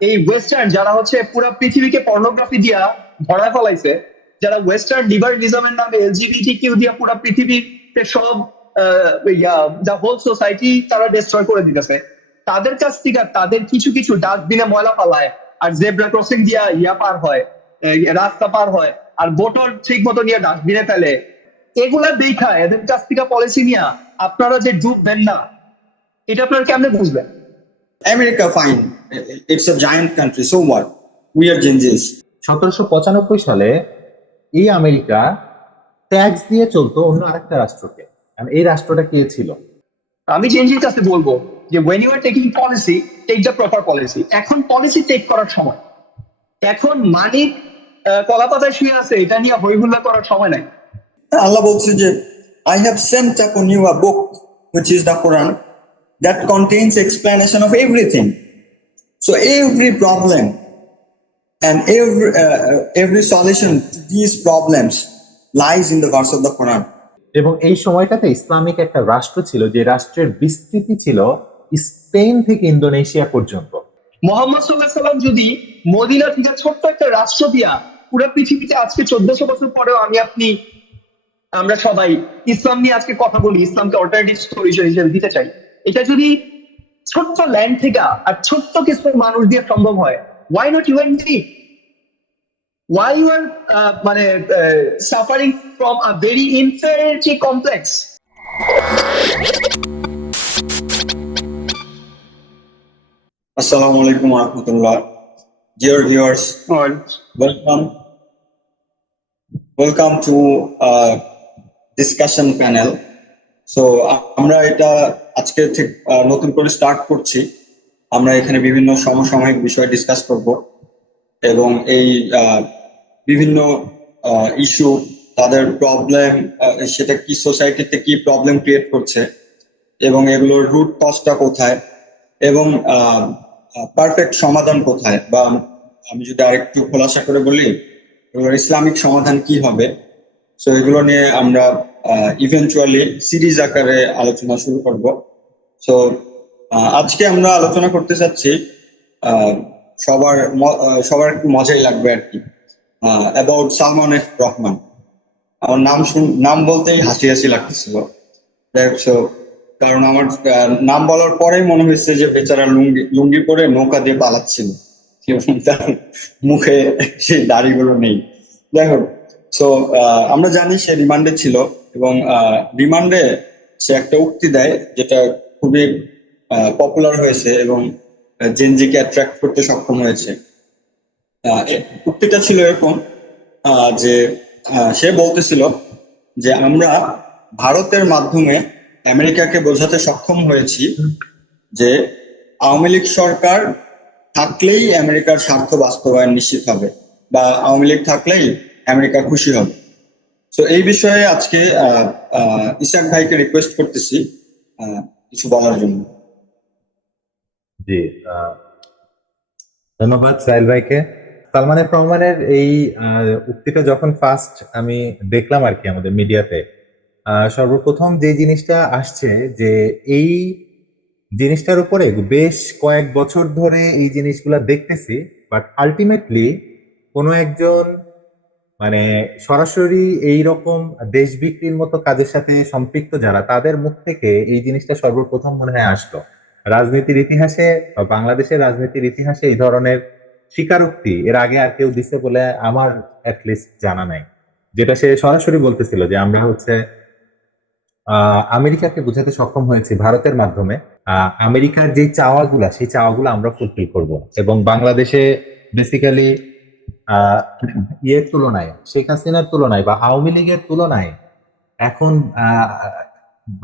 এই ওয়েস্টার্ন যারা হচ্ছে পুরো পৃথিবীকে পর্নোগ্রাফি দিয়া ভরা ফেলাইছে, যারা ওয়েস্টার্ন লিবারালিজমের নামে এলজিবিটি কিউ দিয়া পুরো পৃথিবীতে সব দ্য হোল সোসাইটি তারা ডিস্ট্রয় করে দিতেছে, তাদের কাছ থেকে তাদের কিছু কিছু ডাস্টবিনে ময়লা ফালায়, আর জেব্রা ক্রসিং দিয়া পার হয়, রাস্তা পার হয়, আর বোতল ঠিক মতো নিয়ে ডাস্টবিনে ফেলে, এগুলা দেখা এদের কাছ থেকে পলিসি নিয়ে আপনারা যে ডুববেন না, এটা আপনারা কেমনে বুঝবেন? America, fine. It's a giant country. So what? We are Jinjis. 1795 সালে এই আমেরিকা ট্যাক্স দিয়ে চলতো অন্য আরেকটা রাষ্ট্রকে। আর এই রাষ্ট্রটা কে ছিল? আমি জেনজির কাছে বলবো যে when you are taking policy, take the proper policy. এখন পলিসি টেক করার সময়, এখন মানিক কলা পাতায় শুয়ে আছে এটা নিয়ে হইহুল্লা করার সময় নাই। Allah বলছে যে I have sent upon you a book which is the Quran that contains explanation of everything. So every problem and every solution to these problems lies in the verse of the Quran. এবং এই সময়টাতে Islamic একটা রাষ্ট্র ছিল যে রাষ্ট্রের বিস্তৃতি ছিল স্পেন থেকে ইন্দোনেশিয়া পর্যন্ত। মোহাম্মদ সাল্লাহ সাল্লাম যদি মদিনা থেকে ছোট্ট একটা রাষ্ট্র দিয়া পুরো পৃথিবীতে আজকে 1400 বছর পরেও আমি আপনি আমরা সবাই ইসলাম নিয়ে আজকে কথা বলি, ইসলামকে অল্টারনেটিভ সলিউশন হিসেবে দিতে চাই, এটা যদি ছোট্ট ল্যান্ড থেকে আর ছোট্ট কিছু মানুষ দিয়ে সম্ভব হয়, why not you and me? Why you are suffering from a very inferiority complex? Assalamu alaikum wa rahmatullah. Dear viewers, welcome to discussion panel. So আমরা এটা আজকে ঠিক নতুন করে স্টার্ট করছি। আমরা এখানে বিভিন্ন সমসাময়িক বিষয় ডিসকাস করব এবং এই বিভিন্ন ইস্যু, তাদের প্রবলেম, সেটা কি সোসাইটিতে কি প্রবলেম ক্রিয়েট করছে এবং এগুলোর রুট কজটা কোথায় এবং পারফেক্ট সমাধান কোথায়, বা আমি যদি আরেকটু খোলাসা করে বলি এগুলোর ইসলামিক সমাধান কি হবে। সো এগুলো নিয়ে আমরা ইভেন্চুয়ালি সিরিজ আকারে আলোচনা শুরু করব। সো আজকে আমরা আলোচনা করতে চাচ্ছি সবার একটু মজাই লাগবে আর কি, অ্যাবাউট সালমান এফ রহমান। আমার নাম বলতেই হাসি হাসি লাগতেছিল, কারণ আমার নাম বলার পরেই মনে হয়েছে যে বেচারা লুঙ্গি পরে নৌকা দিয়ে পালাচ্ছিল এবং তার মুখে সেই দাড়িগুলো নেই। দেখো, সো আমরা জানি সে রিমান্ডে ছিল এবং রিমান্ডে সে একটা উক্তি দেয় যেটা খুবই পপুলার হয়েছে এবং জেনজিকে অ্যাট্রাক্ট করতে সক্ষম হয়েছে। উক্তিটা ছিল এরকম যে সে বলতেছিল যে আমরা ভারতের মাধ্যমে আমেরিকাকে বোঝাতে সক্ষম হয়েছি যে আওয়ামী লীগ সরকার থাকলেই আমেরিকার স্বার্থ বাস্তবায়ন নিশ্চিত হবে, বা আওয়ামী লীগ থাকলেই আমেরিকা খুশি হবে। তো এই বিষয়ে আজকে ইসাক ভাইকে রিকোয়েস্ট করতেছি কিছু বলার জন্য। জি, ধন্যবাদ সাইল ভাইকে। সালমান এফ রহমানের এই উক্তিটা যখন ফার্স্ট আমি দেখলাম আর কি আমাদের মিডিয়াতে, সর্বপ্রথম যে জিনিসটা আসছে যে এই জিনিসটার উপরে বেশ কয়েক বছর ধরে এই জিনিসগুলা দেখতেছি, বাট আলটিমেটলি কোনো একজন মানে সরাসরি এই রকম দেশ বিক্রির মতো কাজের সাথে সম্পৃক্ত যারা, তাদের মুখ থেকে এই জিনিসটা সর্বপ্রথম মনে হয় আসলো। রাজনীতির ইতিহাসে বা বাংলাদেশের রাজনীতির ইতিহাসে এই ধরনের স্বীকারোক্তি এর আগে আর কেউ দিছে বলে আমার অ্যাটলিস্ট জানা নাই, যেটা সে সরাসরি বলতেছিল যে আমরা হচ্ছে আমেরিকাকে বোঝাতে সক্ষম হয়েছি ভারতের মাধ্যমে আমেরিকার যে চাওয়াগুলা সেই চাওয়াগুলো আমরা ফুলফিল করব, এবং বাংলাদেশে বেসিক্যালি ইয়ের তুলনায়, শেখ হাসিনার তুলনায় বা আওয়ামী লীগের তুলনায় এখন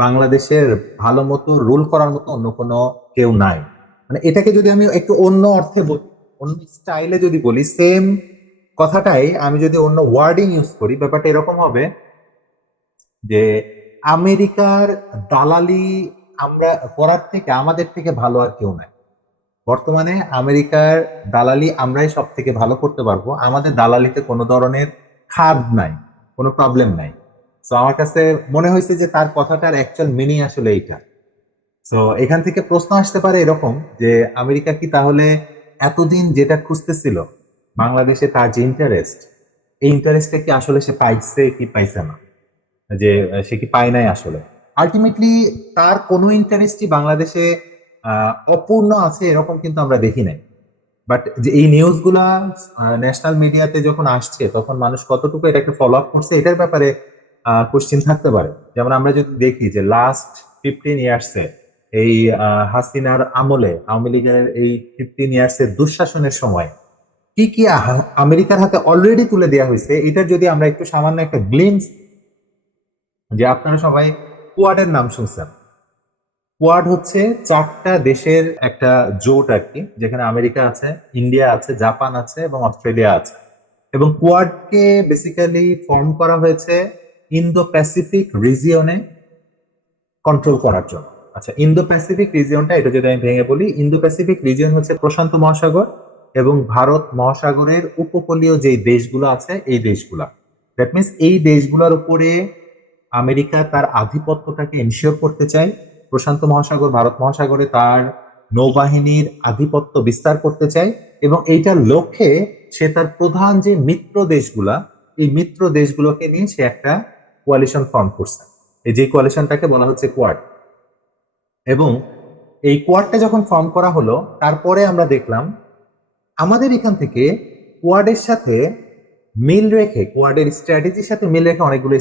বাংলাদেশের ভালো মতো রুল করার মতো অন্য কোনো কেউ নাই। মানে এটাকে যদি আমি একটু অন্য অর্থে বলি, অন্য স্টাইলে যদি বলি, সেম কথাটাই আমি যদি অন্য ওয়ার্ডিং ইউজ করি, ব্যাপারটা এরকম হবে যে আমেরিকার দালালি আমরা করার থেকে আমাদের থেকে ভালো আর কেউ নাই। বর্তমানে আমেরিকার দালালি আমরাই সব থেকে ভালো করতে পারবো, আমাদের দালালিতে কোনো ধরনের খাদ নাই, কোনো প্রবলেম নাই। তো আমার কাছে মনে হয়েছে যে তার কথাটার অ্যাকচুয়াল মিনিং আসলে এইটা। তো এখান থেকে প্রশ্ন আসতে পারে এরকম যে আমেরিকা কি তাহলে এতদিন যেটা খুঁজতেছিল বাংলাদেশে তার যে ইন্টারেস্ট, এই ইন্টারেস্টটা কি আসলে সে পাইছে কি পাইছে না, যে সে কি পায় নাই আসলে। আলটিমেটলি তার কোনো ইন্টারেস্টই বাংলাদেশে অপূর্ণ আছে এরকম কিন্তু আমরা দেখি নাই। বাট যে এই নিউজগুলা ন্যাশনাল মিডিয়াতে যখন আসছে তখন মানুষ কতটুকু এটাকে ফলো আপ করছে এটার ব্যাপারে কোশ্চেন থাকতে পারে। যেমন আমরা যদি দেখি যে লাস্ট 15 ইয়ার্সে এই হাসিনার আমলে আওয়ামী লীগের এই 15 ইয়ার্সের দুঃশাসনের সময় কি কি আমেরিকার হাতে অলরেডি তুলে দেওয়া হয়েছে, এটার যদি আমরা একটু সামান্য একটা গ্লিমস, যে আপনারা সবাই কোয়াডের নাম শুনছেন। কোয়াড হচ্ছে 4টা দেশের একটা জোট আর কি, যেখানে আমেরিকা আছে, ইন্ডিয়া আছে, জাপান আছে এবং অস্ট্রেলিয়া আছে। এবং কোয়াডকে বেসিক্যালি ফর্ম করা হয়েছে ইন্দো প্যাসিফিক রিজিয়নে কন্ট্রোল করার জন্য। আচ্ছা, ইন্দো প্যাসিফিক রিজিয়নটা, এটা যদি আমি ভেঙে বলি, ইন্দো প্যাসিফিক রিজিয়ন হচ্ছে প্রশান্ত মহাসাগর এবং ভারত মহাসাগরের উপকূলীয় যে দেশগুলো আছে এই দেশগুলা। দ্যাট মিনস এই দেশগুলোর উপরে আমেরিকা তার আধিপত্যটাকে এনশিওর করতে চায়। প্রশান্ত মহাসাগর, ভারত মহাসাগরে তার নৌবাহিনীর আধিপত্য বিস্তার করতে চায় এবং এইটার লক্ষ্যে সে তার প্রধান যে মিত্র দেশগুলা, এই মিত্র দেশগুলোকে নিয়ে সে একটা কোয়ালিশন ফর্ম করছে। এই যে কোয়ালিশনটাকে বলা হচ্ছে কোয়াড। এবং এই কোয়াডটা যখন ফর্ম করা হলো তারপরে আমরা দেখলাম আমাদের এখান থেকে কোয়াডের সাথে মিল রেখে, কোয়াডের স্ট্র্যাটেজির সাথে মিল রেখে অনেকগুলো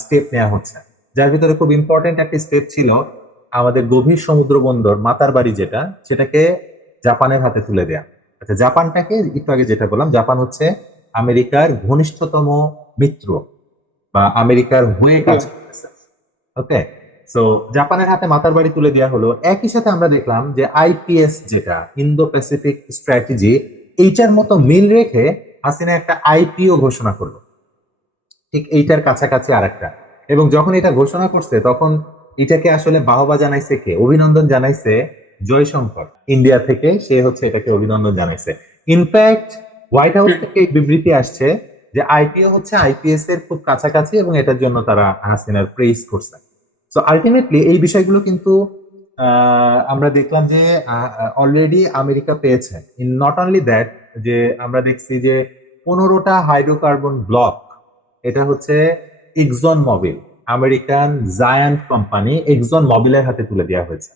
স্টেপ নেওয়া হচ্ছে। যার ভিতরে খুব ইম্পর্টেন্ট একটা স্টেপ ছিল আমাদের গভীর সমুদ্র বন্দর মাতারবাড়ি, যেটা সেটাকে জাপানের হাতে তুলে দেয়া। আচ্ছা, জাপানটাকে একটু আগে যেটা বললাম, জাপান হচ্ছে আমেরিকার ঘনিষ্ঠতম মিত্র বা আমেরিকার হয়ে কাজ করতেছে। ওকে, সো জাপানের হাতে মাতারবাড়ি তুলে দেওয়া হলো। একই সাথে আমরা দেখলাম যে আইপিএস, যেটা ইন্দো প্যাসিফিক স্ট্র্যাটেজি, এইটার মতো মিল রেখে হাসিনা একটা আইপিও ঘোষণা করলো, ঠিক এইটার কাছাকাছি আরেকটা। এবং যখন এটা ঘোষণা করছে তখন এটাকে আসলে বাহবা জানাইছে কে? অভিনন্দন জানাইছে জয়শঙ্কর, ইন্ডিয়া থেকে সে হচ্ছে এটাকে অভিনন্দন জানাইছে। ইনফ্যাক্ট হোয়াইট হাউস থেকে এই বিবৃতি আসছে যে আইপিও হচ্ছে আইপিএস এর খুব কাছাকাছি এবং এটার জন্য তারা হাসিনার প্রেইজ করছে। সো আলটিমেটলি এই বিষয়গুলো কিন্তু আমরা দেখলাম যে অলরেডি আমেরিকা পেয়েছে। ইন নট অনলি দ্যাট, যে আমরা দেখছি যে 15টা হাইড্রোকার্বন ব্লক, এটা হচ্ছে Exxon Mobil, American giant company Exxon মবিলের হাতে তুলে দেওয়া হয়েছে।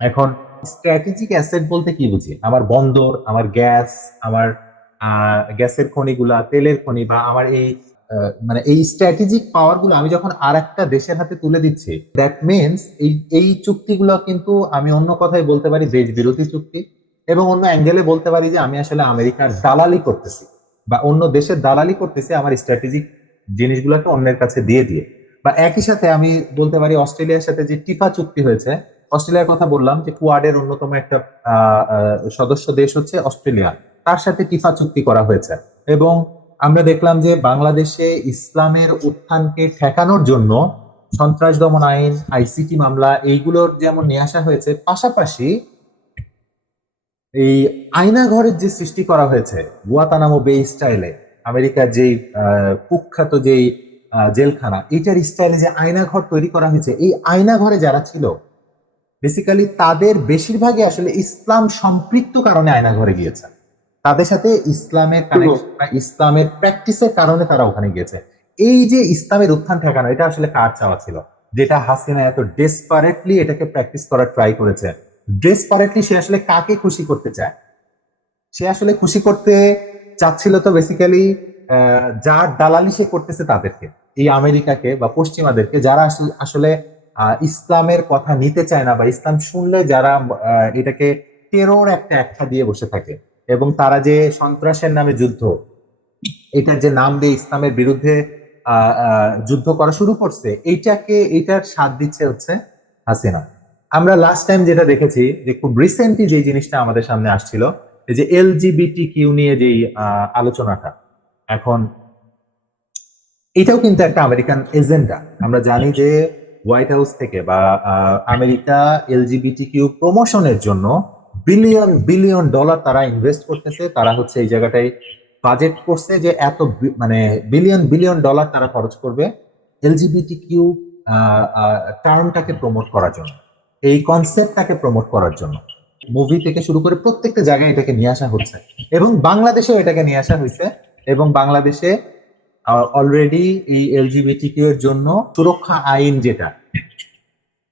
এখন স্ট্র্যাটেজিক অ্যাসেট বলতে কি বুঝি? আমার বন্দর, আমার গ্যাস, আমার গ্যাসের খনিগুলা, তেলের খনি, বা আমার এই মানে এই স্ট্র্যাটেজিক পাওয়ার গুলো আমি যখন আর একটা দেশের হাতে তুলে দিচ্ছি, দ্যাট মিনস এই চুক্তিগুলো কিন্তু আমি অন্য কথায় বলতে পারি দেশ বিরোধী চুক্তি, এবং অন্য অ্যাঙ্গেলে বলতে পারি যে আমি আসলে আমেরিকার দালালি করতেছি বা অন্য দেশের দালালি করতেছি আমার স্ট্র্যাটেজিক জিনিসগুলোকে অন্যের কাছে দিয়ে দিয়ে। বা একই সাথে আমি বলতে পারি অস্ট্রেলিয়ার সাথে যে টিফা চুক্তি হয়েছে, অস্ট্রেলিয়ার কথা বললাম যে কোয়াডের অন্যতম একটা সদস্য দেশ হচ্ছে অস্ট্রেলিয়া, তার সাথে টিফা চুক্তি করা হয়েছে। এবং আমরা দেখলাম যে বাংলাদেশে ইসলামের উত্থানকে ঠেকানোর জন্য সন্ত্রাস দমন আইন, আইসিটি মামলা, এইগুলোর যেমন নিয়ে আসা হয়েছে, পাশাপাশি এই আয়না ঘরের যে সৃষ্টি করা হয়েছে গুয়াতানামো বে স্টাইলে, আমেরিকার যেই কুখ্যাত যেই জেলখানা, এটার স্টাইলে যে আয়না ঘর তৈরি করা হয়েছে, এই আয়না ঘরে যারা ছিল বেসিক্যালি তাদের বেশিরভাগই আসলে ইসলাম সম্পৃক্ত কারণে আয়না ঘরে গিয়েছে। তাদের সাথে ইসলামের কানেকশন বা ইসলামের প্র্যাকটিসের কারণে তারা ওখানে গিয়েছে। এই যে ইসলামের উত্থান ঠেকানো, এটা আসলে কার চাওয়া ছিল? যেটা হাসিনা এত ডেসপারেটলি এটাকে প্র্যাকটিস করার ট্রাই করেছে। ডেসপারেটলি সে আসলে কাকে খুশি করতে চায়? সে আসলে খুশি করতে চাচ্ছিল তো বেসিক্যালি যার দালালি সে করতেছে তাদেরকে, এই আমেরিকাকে বা পশ্চিমাদেরকে, যারা আসলে ইসলামের কথা নিতে চায় না বা ইসলাম শুনলে যারা এটাকে টেরোর একটা আখ্যা দিয়ে বসে থাকে, এবং তারা যে সন্ত্রাসের নামে যুদ্ধ, এটার যে নাম দিয়ে ইসলামের বিরুদ্ধে যুদ্ধ করা শুরু করছে, এইটার স্বাদ দিচ্ছে হচ্ছে হাসিনা। আমরা লাস্ট টাইম যেটা দেখেছি যে খুব রিসেন্টলি যে জিনিসটা আমাদের সামনে আসছিল, এই যে এলজিবিটি কিউ নিয়ে যেই আলোচনাটা, এখন এটাও কিন্তু একটা আমেরিকান এজেন্ডা। আমরা জানি যে হোয়াইট হাউস থেকে বা আমেরিকা এলজিবিটি কিউ প্রমোশনের জন্য বিলিয়ন বিলিয়ন ডলার তারা ইনভেস্ট করতেছে। তারা হচ্ছে এই জায়গাটায় বাজেট করছে যে এত মানে বিলিয়ন বিলিয়ন ডলার তারা খরচ করবে এলজিবিটি কিউ টার্মটাকে প্রমোট করার জন্য, এই কনসেপ্টটাকে প্রমোট করার জন্য। মুভি থেকে শুরু করে প্রত্যেকটা জায়গায় এটাকে নিয়ে আসা হচ্ছে, এবং বাংলাদেশেও এটাকে নিয়ে আসা হয়েছে। এবং বাংলাদেশে অলরেডি এই এলজিবিটিকিউ এর জন্য সুরক্ষা আইন যেটা,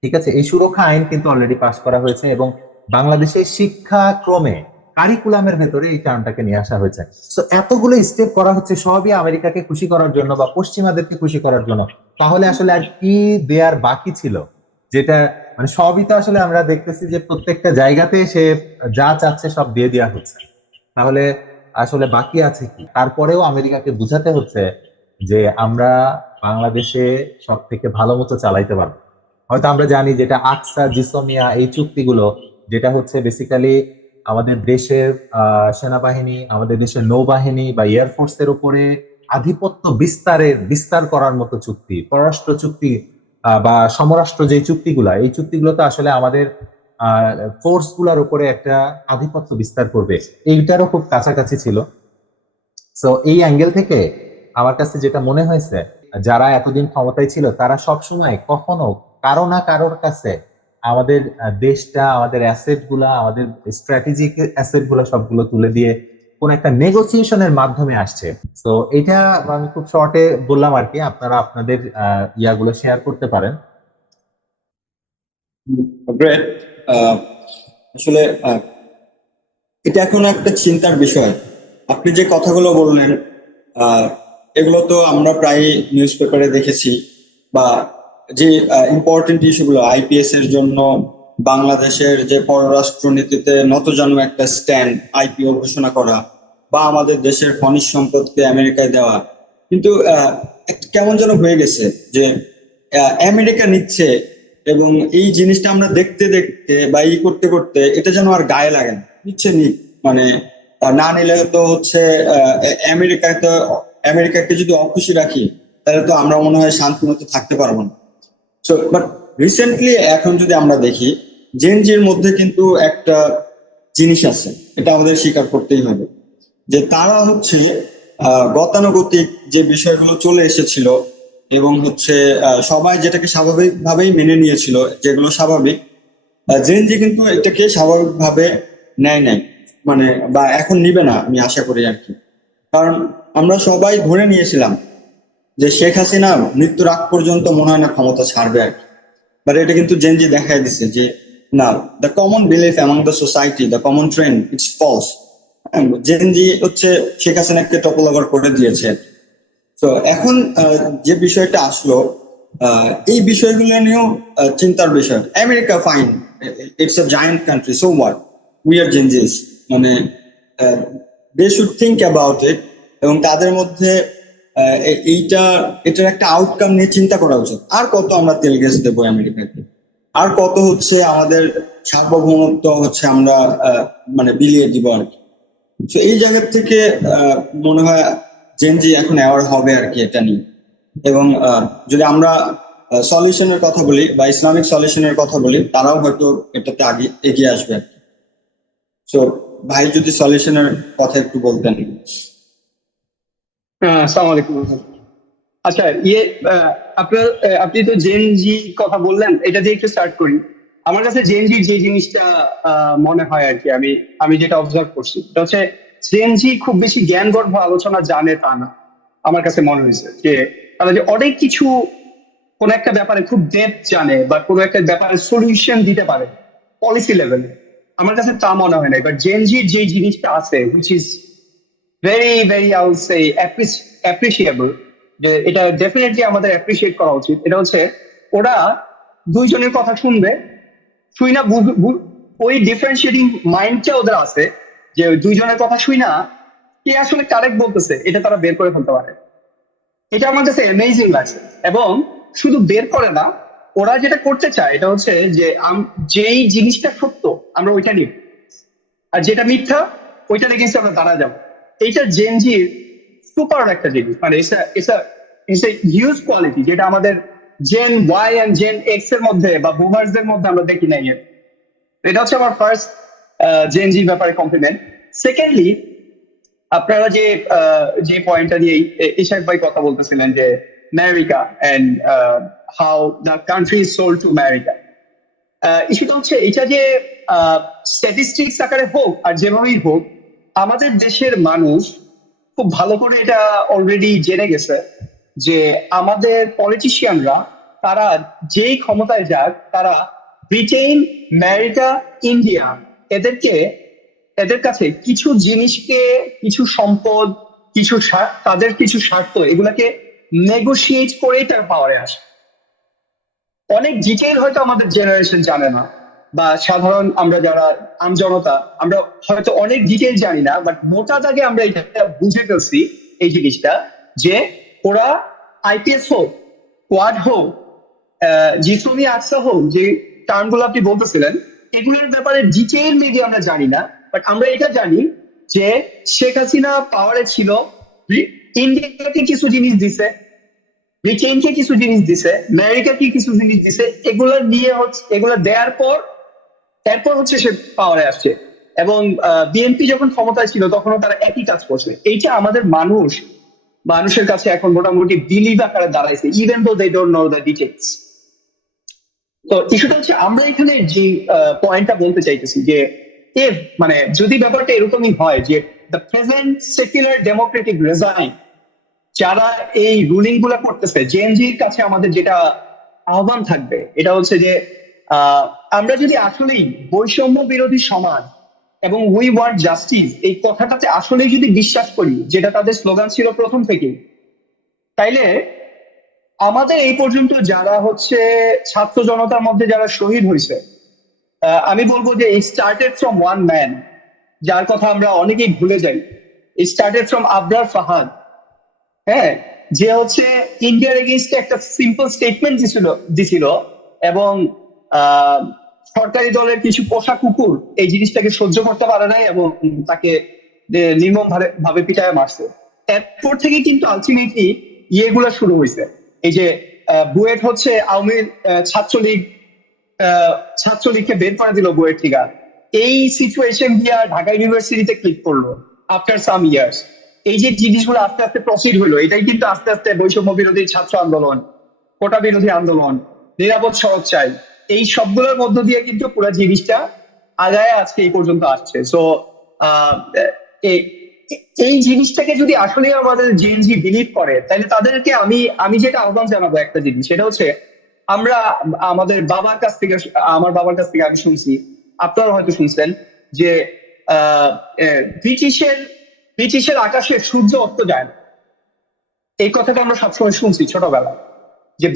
ঠিক আছে, এই সুরক্ষা আইন কিন্তু অলরেডি পাস করা হয়েছে, এবং বাংলাদেশের শিক্ষাক্রমে কারিকুলামের ভেতরে এই টার্মটাকে নিয়ে আসা হয়েছে। তো এতগুলো স্টেপ করা হচ্ছে সবই আমেরিকাকে খুশি করার জন্য বা পশ্চিমাদেরকে খুশি করার জন্য। তাহলে আসলে আর কি দেয়ার বাকি ছিল? যেটা মানে সবই তো আসলে আমরা দেখতেছি যে প্রত্যেকটা জায়গাতে সে যা চাচ্ছে সব দিয়ে দেওয়া হচ্ছে। তাহলে আসলে বাকি আছে কি? তারপরেও আমেরিকাকে বুঝাতে হচ্ছে যে আমরা বাংলাদেশে সব থেকে ভালো মতো চালাইতে পারবো। হয়তো আমরা জানি যেটা আকসা জিসোমিয়া এই চুক্তিগুলো, যেটা হচ্ছে বেসিক্যালি আমাদের দেশের সেনাবাহিনী, আমাদের দেশের নৌবাহিনী বা এয়ারফোর্স এর উপরে আধিপত্য বিস্তার করার মতো চুক্তি, পররাষ্ট্র চুক্তি বা সমরাষ্ট্র যে চুক্তিগুলা, এই চুক্তিগুলোতে আসলে আমাদের ফোর্স গুলার উপরে একটা আধিপত্য বিস্তার করবে, এইটারও খুব কাছাকাছি ছিল। সো এই অ্যাঙ্গেল থেকে আমার কাছে যেটা মনে হয়েছে, যারা এতদিন ক্ষমতায় ছিল তারা সব সময় কখনো কারো না কারোর কাছে আমাদের দেশটা, আমাদের অ্যাসেট গুলা, আমাদের স্ট্র্যাটেজিক অ্যাসেট গুলা সবগুলো তুলে দিয়ে কোন একটা নেগোসিয়েশনের মাধ্যমে আসছে। তো এটা আমি খুব শর্টে বললাম আর কি, আপনারা আপনাদের ইয়াগুলো শেয়ার করতে পারেন। গ্রেট। আসলে এটা এখন একটা চিন্তার বিষয়। আপনি যে কথাগুলো বললেন, আহ, এগুলো তো আমরা প্রায় নিউজ পেপারে দেখেছি, বা যে ইম্পর্টেন্ট ইস্যুগুলো আইপিএস এর জন্য বাংলাদেশের যে পররাষ্ট্র নীতিতে নতজানু একটা স্ট্যান্ড, আইপিও ঘোষণা করা, বা আমাদের দেশের খনিজ সম্পদকে আমেরিকায় দেওয়া, কিন্তু একটা কেমন যেন হয়ে গেছে যে আমেরিকা নিচ্ছে, এবং এই জিনিসটা আমরা দেখতে দেখতে বা করতে করতে এটা যেন আর গায়ে লাগে না, নিচ্ছে নিক, মানে না নিলে তো হচ্ছে আহ, আমেরিকায় তো আমেরিকাকে যদি অখুশি রাখি তাহলে তো আমরা মনে হয় শান্তি মতো থাকতে পারবো না। সো বাট রিসেন্টলি এখন যদি আমরা দেখি, জেনজির মধ্যে কিন্তু একটা জিনিস আছে, এটা আমাদের স্বীকার করতেই হবে, যে তারা হচ্ছে গতানুগতিক যে বিষয়গুলো চলে এসেছিল, এবং হচ্ছে সবাই যেটাকে স্বাভাবিকভাবেই মেনে নিয়েছিল, যেগুলো স্বাভাবিক, জেনজি কিন্তু এটাকে স্বাভাবিকভাবে নেয় নাই, মানে বা এখন নিবে না আমি আশা করি আর কি। কারণ আমরা সবাই ধরে নিয়েছিলাম যে শেখ হাসিনা মৃত্যুর আগ পর্যন্ত মনে হয় না ক্ষমতা ছাড়বে আর কি। বাট এটা কিন্তু জেনজি দেখাই দিচ্ছে যে না, the common belief among the society, the common trend, it's false. Gen Z Sheikh শেখ হাসিনাকে টপল করে দিয়েছে। তো এখন যে বিষয়টা আসলো, এই বিষয়গুলো নিয়েও চিন্তার বিষয়। America fine, it's a giant country, so what, we are Gen Zs, মানে they should think about it, এবং তাদের মধ্যে এইটা, এটার একটা আউটকাম নিয়ে চিন্তা করা উচিত। আর কত আমরা তেল গ্যাস দেবো আমেরিকাকে, আর কত হচ্ছে আমাদের সার্বভৌমত্ব হচ্ছে আমরা মানে বিলিয়ে দিব আর কি। তো এই জায়গা থেকে মনে হয় জেনজি এখন অ্যাওয়ার হবে আর কি এটা নিয়ে। এবং যদি আমরা সলিউশনের কথা বলি বা ইসলামিক সলিউশনের কথা বলি, তারাও হয়তো এটাতে আগে এগিয়ে আসবে আর কি। তো ভাই যদি সলিউশনের কথা একটু বলতেন। আসসালামু আলাইকুম। আচ্ছা, আপনার আপনি তো জেন জি কথা বললেন, এটা দিয়ে একটু স্টার্ট করি। আমার কাছে জেন জি যে জিনিসটা মনে হয় আর কি, আমি আমি যেটা অবজার্ভ করছি সেটা হচ্ছে জেন জি খুব বেশি জ্ঞানগর্ভ আলোচনা জানে তা না। আমার কাছে মনে হয়েছে যে তারা যে অনেক কিছু কোন একটা ব্যাপারে খুব ডেপথ জানে বা কোনো একটা ব্যাপারে সলিউশন দিতে পারে পলিসি লেভেলে, আমার কাছে তা মনে হয় না। এবার জেন জির যে জিনিসটা আছে which is very very I will say appreciable, যে এটা ডেফিনেটলি আমাদের অ্যাপ্রিসিয়েট করা উচিত, এটা হচ্ছে ওরা দুইজনের কথা শুনবে, শুই না ওই ডিফারেন্সিয়েটিং মাইন্ডটা ওদের আছে, যে ওই দুইজনের কথা শুই না কে আসলে কারেক্ট বলতেছে এটা তারা বের করে ফেলতে পারে। এটা আমার কাছে অ্যামেজিং লাগছে। এবং শুধু বের করে না, ওরা যেটা করতে চায় এটা হচ্ছে যে যেই জিনিসটা সত্য আমরা ওইটা নিব, আর যেটা মিথ্যা ওইটা এগেইনস্ট আমরা দাঁড়া যাবো। এইটা জেনজির সুপার একটা জিনিস, মানে ইটস এ হিউজ কোয়ালিটি, যেটা আমাদের Gen Y and Gen X এর মধ্যে বা বুমার্সদের মধ্যে আমরা দেখি নাই এর। এটা হচ্ছে আমার ফার্স্ট জেনজির ব্যাপারে কমপ্লিমেন্ট। সেকেন্ডলি, আপনারা যে পয়েন্টটা নিয়ে ইশাক ভাই কথা বলতেছিলেন যে America and how the country is sold to America, ইস্যুটা হচ্ছে এটা যে স্ট্যাটিস্টিক্স আকারে হোক আর যেভাবেই হোক, আমাদের দেশের মানুষ খুব ভালো করে এটা অলরেডি জেনে গেছে যে আমাদের পলিটিশিয়ানরা তারা যেই ক্ষমতায় যাক, তারা ব্রিটেন, আমেরিকা, ইন্ডিয়া এদেরকে এদের কাছে কিছু জিনিসকে, কিছু সম্পদ, তাদের কিছু স্বার্থ এগুলাকে নেগোশিয়েট করেই তার পাওয়ারে আসে। অনেক ডিটেইল হয়তো আমাদের জেনারেশন জানে না, বা সাধারণ আমরা যারা আমজনতা আমরা হয়তো অনেক ডিটেইল জানি না, বাট মোটা দাগে আমরা এটা বুঝে ফেলছি এই জিনিসটা, যে ওরা আইপিএস হোক, কোয়াড হোক, জিসমি আকসা হোক, যে টার্মগুলো আপনি বলতেছিলেন, এগুলোর ব্যাপারে ডিটেইল মেবি আমরা জানি না, বাট আমরা এটা জানি যে শেখ হাসিনা পাওয়ারে ছিল, ইন্ডিয়াকে কিছু জিনিস দিছে, ব্রিটেনকে কিছু জিনিস দিছে, আমেরিকাকে কিছু জিনিস দিছে, এগুলো নিয়ে হচ্ছে, এগুলো দেওয়ার পর তারপর হচ্ছে সে পাওয়ারে আসছে। এবং বিএনপি যখন ক্ষমতায় ছিল তখনও তারা একই কাজ করছে। এইটা আমাদের মানুষের কাছে এখন মোটামুটি বিলিভ আকারে দাঁড়াইছে, even though they don't know the details. তো ইস্যুটা হচ্ছে আমরা এখানে যে পয়েন্টটা বলতে চাইতেছি যে মানে যদি ব্যাপারটা এরকমই হয় যে দ্য প্রেজেন্ট সেকুলার ডেমোক্রেটিক রেজাইম যারা এই রুলিং গুলা করতেছে, জেএনজির কাছে আমাদের যেটা আহ্বান থাকবে এটা হচ্ছে যে আমরা যদি আসলেই বৈষম্য বিরোধী সমাজ এবং উই ওয়ান্ট জাস্টিস এই কথাটাতে আসলেই যদি বিশ্বাস করি, যেটা তাদের স্লোগান ছিল প্রথম থেকেই, তাইলে আমাদের এই পর্যন্ত যারা হচ্ছে ছাত্র জনতার মধ্যে যারা শহীদ হয়েছে, আমি বলবো যে it started from one man, যার কথা আমরা অনেকেই ভুলে যাই। It started from Abrar Fahad, হ্যাঁ, যে হচ্ছে ইন্ডিয়ার এগেইনস্টে একটা সিম্পল স্টেটমেন্ট দিছিল এবং সরকারি দলের কিছু পোষা কুকুর এই জিনিসটাকে সহ্য করতে পারে নাই এবং তাকে নির্মম ভাবে পিটায় মারছে। এরপর থেকে কিন্তু আলটিমেটলি ইয়েগুলা শুরু হয়েছে। এই যে বুয়েট হচ্ছে আওয়ামী ছাত্রলীগকে বের করে দিল বুয়েট থেকে, এই সিচুয়েশন দিয়া ঢাকা ইউনিভার্সিটিতে ক্লিক করলো আফটার সাম ইয়ার্স। এই যে জিনিসগুলো আস্তে আস্তে প্রসিড হলো, এটাই কিন্তু আস্তে আস্তে বৈষম্য বিরোধী ছাত্র আন্দোলন, কোটা বিরোধী আন্দোলন, নিরাপদ সড়ক চাই, এই সবগুলোর মধ্য দিয়ে কিন্তু পুরো জিনিসটা আগায় আজকে এই পর্যন্ত আসছে। সো এই জিনিসটাকে যদি আসলে আমাদের জেএনজি বিলিভ করে, তাহলে তাদেরকে আমি যেটা আহ্বান জানাবো একটা জিনিস, সেটা হচ্ছে আমরা আমার বাবার কাছ থেকে আমি শুনছি, আপনারা হয়তো শুনছেন, যে ব্রিটিশের আকাশে সূর্য অস্ত যায় না। এই কথাটা আমরা সবসময় শুনছি ছোটবেলায়, যে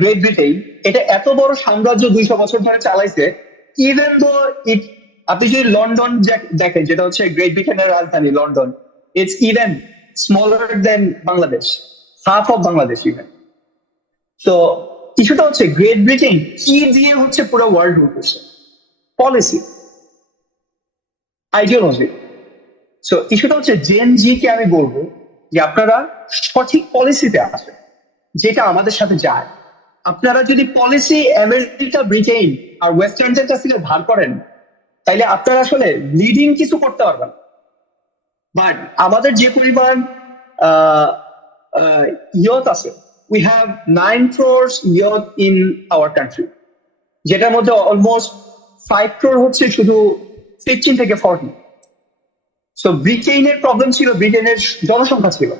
গ্রেট ব্রিটেন এটা এত বড় সাম্রাজ্য 200 বছর ধরে চালাইছে, ইভেন দো আপনি যদি লন্ডন দেখেন, যেটা হচ্ছে গ্রেট ব্রিটেনের রাজধানী London, it's even smaller then Bangladesh, half of Bangladesh even. তো কিছুটা হচ্ছে গ্রেট ব্রিটেন কি দিয়ে হচ্ছে পুরো ওয়ার্ল্ড রুল করছে, পলিসি, আইডিওলজি। সো ইস্যুটা হচ্ছে জেএনজি কে আমি বলবো যে আপনারা সঠিক পলিসিতে আসেন, যেটা আমাদের সাথে যায়। আপনারা যদি পলিসি আমেরিকা, ব্রিটেন আর ওয়েস্টার্নদের কাছ থেকে ধার করেন, তাইলে আপনারা আসলে লিডিং কিছু করতে পারবেন। বাট আমাদের যে পরিমাণ ইয়ত আছে, we have 9 crores youth in our country, যেটার মধ্যে অলমোস্ট 5 crore হচ্ছে শুধু 15 থেকে 40। সো ব্রিটেনের প্রবলেম ছিল, ব্রিটেনের জনসংখ্যা ছিল,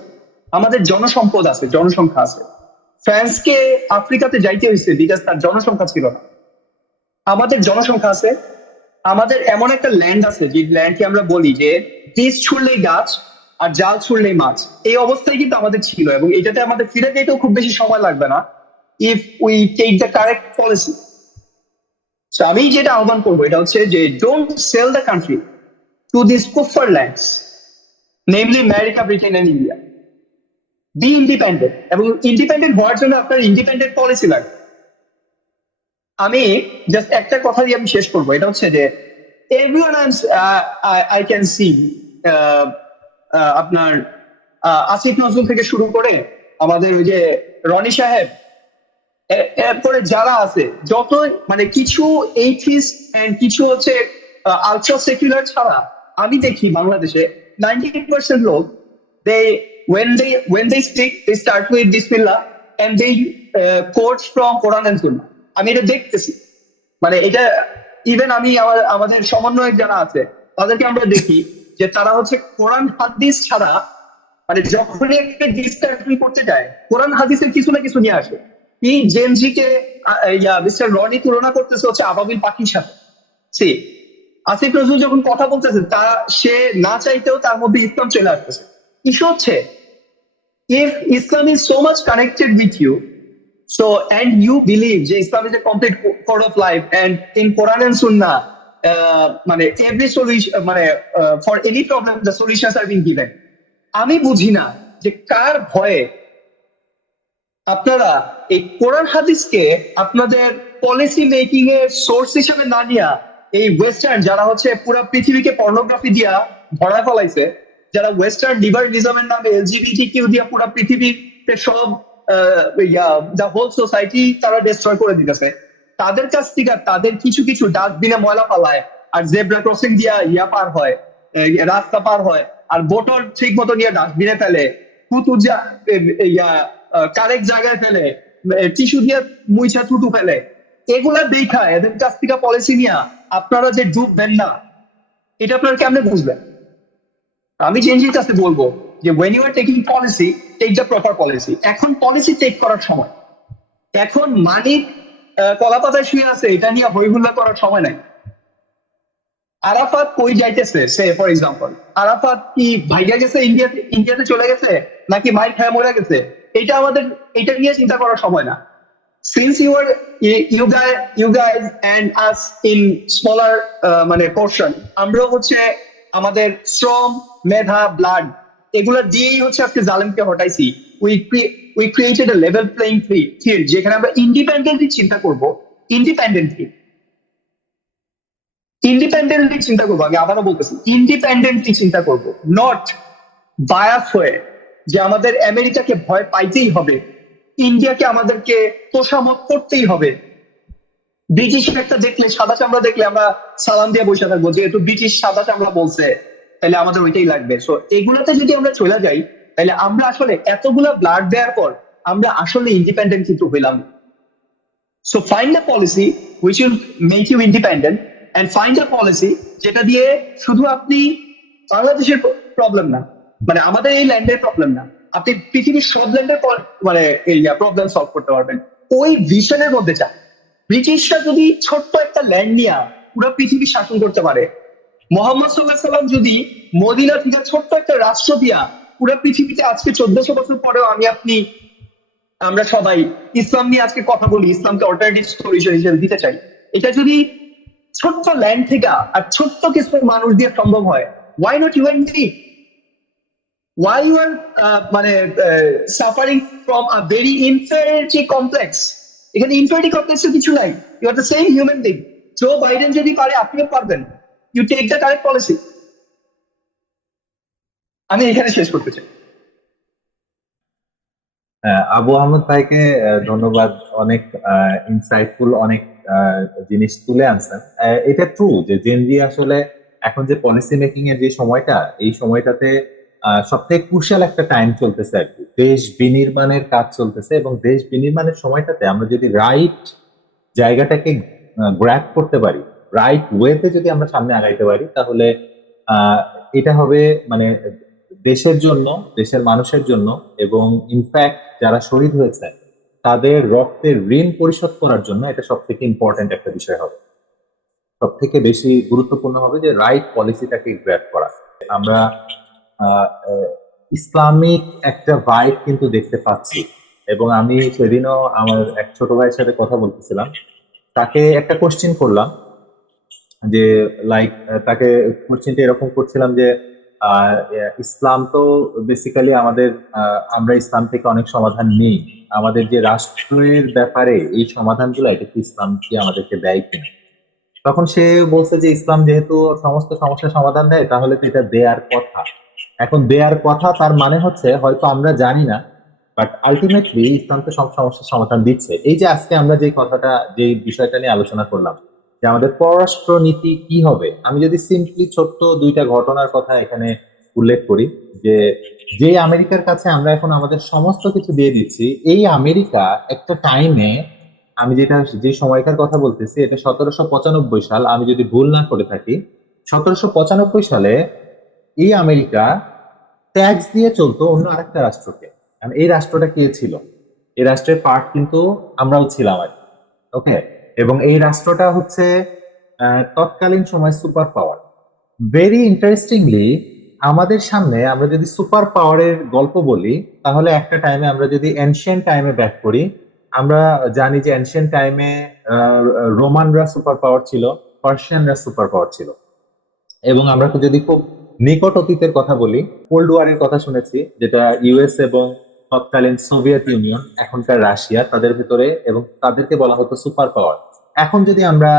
আমাদের জনসম্পদ আছে, জনসংখ্যা আছে। ফ্রান্সকে আফ্রিকাতে যাইতে হয়েছে বিকজ তার জনসংখ্যা ছিল না। আমাদের জনসংখ্যা আছে, আমাদের এমন একটা ল্যান্ড আছে যে ল্যান্ডকে আমরা বলি যে বীজ ছুড়লেই গাছ আর জাল ছুড়লেই মাছ, এই অবস্থায় কিন্তু আমাদের ছিল, এবং এটাতে আমাদের ফিরে যেতেও খুব বেশি সময় লাগবে না if we take the correct policy. আমি যেটা আহ্বান করবো এটা হচ্ছে যে don't sell the country to this কুফার lands, namely America, Britain and India. Be independent, এবং ইন্ডিপেন্ডেন্ট হওয়ার জন্য আপনার ইন্ডিপেন্ডেন্ট পলিসি লাগবে। আমি জাস্ট একটা কথা দিয়ে আমি শেষ করবো, এটা হচ্ছে যে এভরিওয়ান আই ক্যান সি, আপনার আসিফ নজরুল থেকে শুরু করে আমাদের ওই যে রনি সাহেব, এরপরে যারা আছে যত, মানে কিছু এইথিস্ট এন্ড কিছু হচ্ছে আলট্রা সেকুলার ছাড়া আমি দেখি বাংলাদেশে 90% লোক when they speak they start with Bismillah and they quote from Quran and Sunnah. আমি এটা দেখতেছি, মানে এটা ইভেন আমি আমাদের সমন্বয়ক যারা আছে তাদেরকে আমরা দেখি যে তারা হচ্ছে কোরআন হাদিস ছাড়া, মানে যখনই একটা ডিসকাশন করতে যায় কোরআন হাদিসের কিছু না কিছু নিয়ে আসে। কি জেমজি কে মিস্টার রনি তুলনা করতেছে হচ্ছে আবাবিল পাখির সাথে। সে আসিফ নজরুল যখন কথা বলতেছে তা সে না চাইতেও তার মধ্যে ইসলাম চলে আসতেছে। ইস্যু হচ্ছে if Islam is so much connected with you, so and you believe যে Islam is a complete code of life and in Quran and Sunnah মানে every solution মানে for any problem the solutions are being given, আমি বুঝি না যে কার ভয়ে আপনারা এই কোরআন হাদিসকে আপনাদের পলিসি মেকিং এর সোর্স হিসেবে না নিয়ে এই ওয়েস্টার্ন যারা হচ্ছে পুরো পৃথিবীকে পর্নোগ্রাফি দিয়া ভরা ফলাইছে, যারা ওয়েস্টার্ন লিবারালিজমের নামে এলজিবিটি কিউ দিয়া পুরো পৃথিবীতে সব যা হোল সোসাইটি তারা ডিস্ট্রয় করে দিতেছে, তাদের কাছ থেকে তাদের কিছু কিছু ডাস্টবিনে ময়লা ফালায় আর জেব্রা ক্রসিং দিয়া পার হয়, রাস্তা পার হয় আর বোতল ঠিক মতো নিয়ে ডাস্টবিনে ফেলে, থুতু কারেক্ট জায়গায় ফেলে, টিস্যু দিয়ে মুইছা থুতু ফেলে, এগুলা দেখা এদের কাছ থেকে পলিসি নিয়ে আপনারা যে ডুববেন না এটা আপনারা কেমনে বুঝবেন? আমি জেনজির কাছে বলবো যে when you are taking policy, take the proper policy. এখন পলিসি টেক করার সময়, এখন মানিক কলাপাতায় শুয়ে আছে এটা নিয়ে হইহুল্লা করার সময় নাই। আরাফাত কই যাইতেছে সে ফর এক্সাম্পল, আরাফাত কি ভাইয়া গেছে ইন্ডিয়াতে চলে গেছে নাকি মাইর খায় মরে গেছে, এটা নিয়ে চিন্তা করার সময় না। Since you guys and us in smaller মানে পোর্শন, আমরা হচ্ছে আমাদের শ্রম মেধা ব্লাড এগুলা দিয়েই হচ্ছে আজকে জালেমকে হটাইছি। we created a level playing field যেখানে আমরা ইন্ডিপেন্ডেন্টলি চিন্তা করব, ইন্ডিপেন্ডেন্টলি চিন্তা করবো। আমি আবারও বলতেছি ইন্ডিপেন্ডেন্টলি চিন্তা করব, নট বায়াস হয়ে যে আমাদের আমেরিকাকে ভয় পাইতেই হবে, ইন্ডিয়াকে আমাদেরকে তোষামত করতেই হবে, ব্রিটিশ একটা দেখলে সাদা চামড়া দেখলে আমরা সালাম দিয়ে বসে থাকবো, যেহেতু ব্রিটিশ সাদা চামড়া বলছে তাহলে আমাদের ওইটাই লাগবে। সো এগুলোতে যদি আমরা চলে যাই তাহলে আমরা আসলে এতগুলা ব্লাড দেওয়ার পর আমরা আসলে ইন্ডিপেন্ডেন্ট কিন্তু হইলাম। So find a policy which will make you independent and find a policy যেটা দিয়ে শুধু আপনি বাংলাদেশের প্রবলেম না, মানে আমাদের এই ল্যান্ডের প্রবলেম না, আপনি পৃথিবীর সব ল্যান্ডের মানে এই প্রবলেম সলভ করতে পারবেন। ওই ভিশনের মধ্যে চান। ব্রিটিশরা যদি ছোট্ট একটা ল্যান্ড নিয়ে পুরো পৃথিবী শাসন করতে পারে, মোহাম্মদ সাল্লাহ সাল্লাম যদি মদিনা থেকে ছোট্ট একটা রাষ্ট্র দিয়া পুরো পৃথিবীতে আজকে 1400 বছর পরেও আমরা সবাই ইসলাম নিয়ে আজকে কথা বলি, ইসলামকে অল্টারনেটিভ সলিউশন হিসেবে দিতে চাই, এটা যদি ছোট্ট ল্যান্ড থেকে আর ছোট্ট কিছু মানুষ দিয়ে সম্ভব হয়, why not you and me? Why you are মানে suffering from a very inferiority complex? এখানে ইনফিনিটি কমপ্লেক্সের কিছু নাই, you are the same human being. Joe Biden যদি পারে আপনিও পারবেন, you take the correct policy. আমি এখানে শেষ করতে চাই। আবু আহমদ ভাইকে ধন্যবাদ, অনেক ইনসাইটফুল অনেক জিনিস তুলে আনছেন। এটা ট্রু যে জেনজি আসলে এখন যে পলিসি মেকিং এর যে সময়টা, এই সময়টাতে সবথেকে ক্রুশিয়াল একটা টাইম চলতেছে আর কি, দেশ বিনির্মাণের কাজ চলতেছে, এবং দেশ বিনির্মাণের সময়টাতে আমরা যদি রাইট জায়গাটাকে গ্র্যাব করতে পারি, রাইট ওয়েতে যদি আমরা সামনে আগাইতে পারি, তাহলে এটা হবে মানে দেশের জন্য, দেশের মানুষের জন্য, এবং ইনফ্যাক্ট যারা শহীদ হয়েছে তাদের রক্তের ঋণ পরিশোধ করার জন্য এটা সব থেকে ইম্পর্টেন্ট একটা বিষয় হবে। সব থেকে বেশি গুরুত্বপূর্ণ হবে যে রাইট পলিসিটাকে গ্র্যাব করা। আমরা ইসলামিক একটা ভাইব কিন্তু দেখতে পাচ্ছি, এবং আমি সেদিনও আমার এক ছোট ভাইয়ের সাথে কথা বলতেছিলাম, তাকে একটা কোশ্চেন করলাম যে লাইক, তাকে কোশ্চেনটা এরকম করছিলাম যে ইসলাম তো বেসিক্যালি আমাদের, আমরা ইসলাম থেকে অনেক সমাধান নিই, আমাদের যে রাষ্ট্রের ব্যাপারে এই সমাধানগুলো এটা কি ইসলাম কি আমাদেরকে দেয় কিনা। তখন সে বলছে যে ইসলাম যেহেতু সমস্ত সমস্যার সমাধান দেয় তাহলে তো এটা দেয়ার কথা। এখন দেয়ার কথা তার মানে হচ্ছে হয়তো আমরা জানি না, বাট আলটিমেটলি ইসলাম তো সব সমস্যার সমাধান দিচ্ছে। এই যে আজকে আমরা যে কথাটা, যে বিষয়টা নিয়ে আলোচনা করলাম যে আমাদের পররাষ্ট্র নীতি কি হবে, আমি যদি সিম্পলি ছোট্ট দুইটা ঘটনার কথা এখানে উল্লেখ করি, যে আমেরিকার কাছে আমরা এখন আমাদের সমস্ত কিছু দিয়ে দিচ্ছি, এই আমেরিকা একটা টাইমে আমি যে সময়কার কথা বলতেছি এটা 1795 সাল, আমি যদি ভুল না করে থাকি। 1795 সালে এই আমেরিকা ট্যাক্স দিয়ে চলতো অন্য আরেকটা রাষ্ট্রকে। আর এই রাষ্ট্রটা কে ছিল? এই রাষ্ট্রের পার্ট কিন্তু আমরাও ছিলাম আর কি। ওকে। এবং এই রাষ্ট্রটা হচ্ছে তৎকালীন সময় সুপার পাওয়ার। ভেরি ইন্টারেস্টিংলি, আমাদের সামনে আমরা যদি সুপার পাওয়ারের গল্প বলি, তাহলে একটা টাইমে আমরা যদি এনশিয়েন্ট টাইমে ব্যাক করি, আমরা জানি যে এনশিয়েন্ট টাইমে রোমানরা সুপার পাওয়ার ছিল, পার্সিয়ানরা সুপার পাওয়ার ছিল। এবং আমরা যদি খুব নিকট অতীতের কথা বলি, কোল্ড ওয়ারের কথা শুনেছি, যেটা ইউএস এবং তৎকালীন সোভিয়েত ইউনিয়ন, এখনকার রাশিয়া, তাদের ভিতরে, এবং তাদেরকে বলা হতো সুপার পাওয়ার। এখন যদি আমরা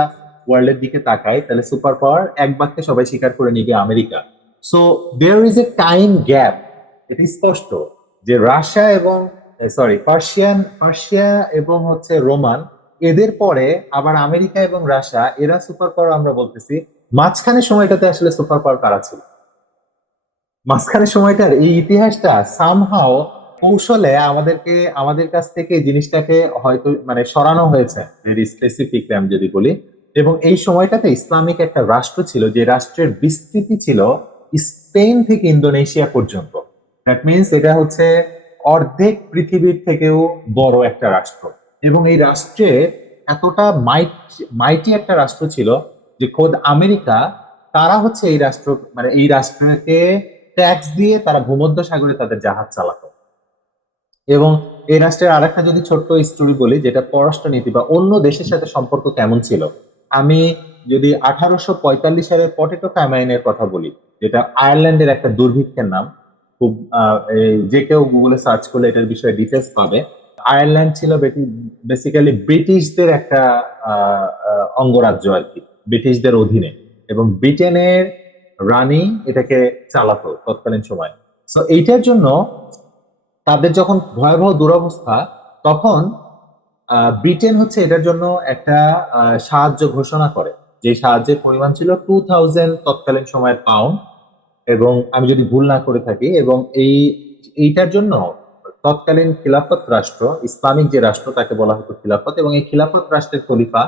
ওয়ার্ল্ডের দিকে তাকাই, তাহলে সুপার পাওয়ার এক বাক্যে সবাই স্বীকার করে নিবে America. So there is a time gap. এটি স্পষ্ট যে রাশিয়া এবং পার্সিয়া এবং হচ্ছে রোমান, এদের পরে আবার আমেরিকা এবং রাশিয়া, এরা সুপার পাওয়ার আমরা বলতেছি। মাঝখানে সময়টাতে আসলে সুপার পাওয়ার কারা ছিল? মাঝখানে সময়টার এই ইতিহাসটা সামহাও কৌশলে আমাদের কাছ থেকে এই জিনিসটাকে হয়তো মানে সরানো হয়েছে, ভেরি স্পেসিফিকলি আমি যদি বলি। এবং এই সময়টাতে ইসলামিক একটা রাষ্ট্র ছিল, যে রাষ্ট্রের বিস্তৃতি ছিল স্পেন থেকে ইন্দোনেশিয়া পর্যন্ত। দ্যাট মিনস এটা হচ্ছে অর্ধেক পৃথিবীর থেকেও বড় একটা রাষ্ট্র। এবং এই রাষ্ট্রে এতটা মাইটি একটা রাষ্ট্র ছিল যে খোদ আমেরিকা, তারা হচ্ছে এই রাষ্ট্র, মানে এই রাষ্ট্রকে ট্যাক্স দিয়ে তারা ভূমধ্য সাগরে তাদের জাহাজ চালাতো। এবং এই রাষ্ট্রের আরেকটা যদি ছোট্ট স্টোরি বলি, যেটা পররাষ্ট্রনীতি বা অন্য দেশের সাথে সম্পর্ক কেমন ছিল, আমি যদি 1845 সালের পটেটো ফ্যামাইনের কথা বলি, যেটা আয়ারল্যান্ডের একটা দুর্ভিক্ষের নাম, খুব যে কেউ গুগলে সার্চ করলে এটার বিষয়ে ডিটেলস পাবে। আয়ারল্যান্ড ছিল বেসিক্যালি ব্রিটিশদের একটা অঙ্গরাজ্য আর কি, ব্রিটিশদের অধীনে, এবং ব্রিটেনের রানী এটাকে চালাতো তৎকালীন সময়। সো এইটার জন্য তাদের যখন ভয়াবহ দুরবস্থা, তখন ব্রিটেন হচ্ছে এটার জন্য একটা সাহায্য ঘোষণা করে, যে সাহায্যের পরিমাণ ছিল 2000 তৎকালীন সময়ের পাউন্ড, এবং আমি যদি ভুল না করে থাকি। এবং এইটার জন্য তৎকালীন খিলাফত রাষ্ট্র, ইসলামিক যে রাষ্ট্র তাকে বলা হতো খিলাফত, এবং এই খিলাফত রাষ্ট্রের খলিফা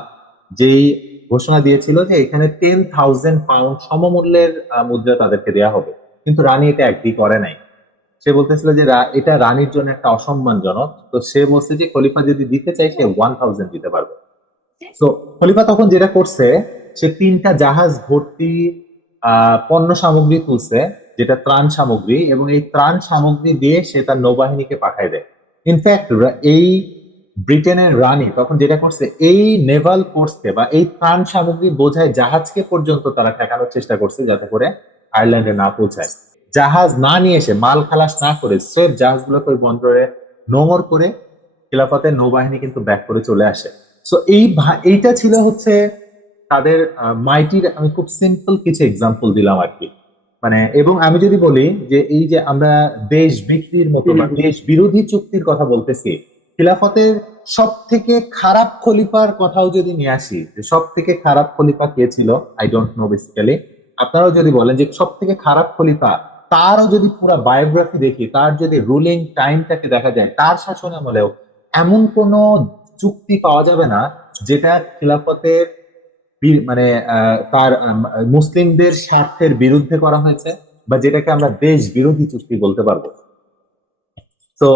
যেই ঘোষণা দিয়েছিল যে এখানে 10,000 পাউন্ড সমমূল্যের মুদ্রা তাদেরকে দেওয়া হবে, কিন্তু রানী এটা এগ্রি করে নাই। সে বলতেছিল যে এটা রানীর জন্য একটা অসম্মানজনক। তো সে বলছে যে খলিফা যদি দিতে চাই সে 1000 দিতে পারবে। তো খলিফা তখন যেটা করছে, সে 3টা জাহাজ ভর্তি পণ্য সামগ্রী তুলছে, যেটা ত্রাণ সামগ্রী, এবং এই ত্রাণ সামগ্রী দিয়ে সে তার নৌবাহিনীকে পাঠায় দেয়। ইনফ্যাক্ট এই ব্রিটেনের রানী তখন যেটা করছে, এই নেভাল ফোর্সকে বা এই ত্রাণ সামগ্রী বোঝায় জাহাজকে পর্যন্ত তারা ঠেকানোর চেষ্টা করছে, যাতে করে আয়ারল্যান্ডে না পৌঁছায়। জাহাজ না নিয়ে এসে, মাল খালাস না করে, স্রেফ জাহাজগুলোকে ওই বন্দরে নোঙর করে খিলাফতের নৌবাহিনী কিন্তু ব্যাক করে চলে আসে। সো এইটা ছিল হচ্ছে তাদের মাইটির। আমি খুব সিম্পল কিছু এক্সাম্পল দিলাম আর কি। মানে, এবং আমি যদি বলি যে এই যে আমরা দেশ বিক্রির মতো বা দেশ বিরোধী চুক্তির কথা বলতেছি, খিলাফতের সব থেকে খারাপ খলিফার কথাও যদি নিয়ে আসি, যে সব থেকে খারাপ খলিফা কে ছিল, আই ডোন্ট নো বেসিক্যালি। আপনারাও যদি বলেন যে সব থেকে খারাপ খলিফা, তারও যদি পুরো বায়োগ্রাফি দেখি, তার যদি রুলিং টাইমটাকে দেখা যায়, তার শাসন আমলেও এমন কোন চুক্তি পাওয়া যাবে না যেটা খিলাফতের মানে তার মুসলিমদের স্বার্থের বিরুদ্ধে করা হয়েছে, বা যেটাকে আমরা দেশ বিরোধী চুক্তি বলতে পারবো। তো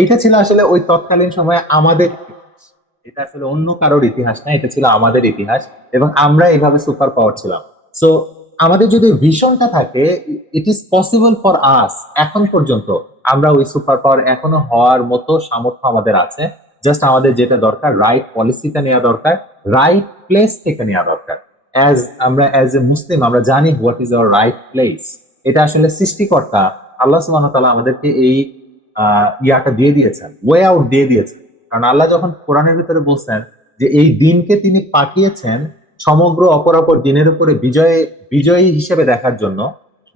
এইটা ছিল আসলে ওই তৎকালীন সময়ে আমাদের ইতিহাস। এটা আসলে অন্য কারোর ইতিহাস না, এটা ছিল আমাদের ইতিহাস, এবং আমরা এইভাবে সুপার পাওয়ার ছিলাম। সো আমাদের যদি ভিশনটা থাকে, it is possible for us, এখন পর্যন্ত আমরা ওই সুপার পাওয়ার এখনো হওয়ার মতো সামর্থ্য আমাদের আছে। জাস্ট আমাদের যেটা দরকার, রাইট পলিসিটা নেওয়া দরকার, রাইট প্লেস থেকে নেওয়া দরকার। অ্যাজ এ মুসলিম আমরা জানি what is our right place. এটা আসলে সৃষ্টিকর্তা আল্লাহ সুবহানাহু ওয়া তাআলা আমাদেরকে এই ইয়াটা দিয়ে দিয়েছেন, ওয়ে আউট দিয়ে দিয়েছেন। কারণ আল্লাহ যখন কোরআনের ভিতরে বলছেন যে এই দিনকে তিনি পাঠিয়েছেন সমগ্র অপরাপর দিনের উপরে বিজয়ী হিসেবে দেখার জন্য,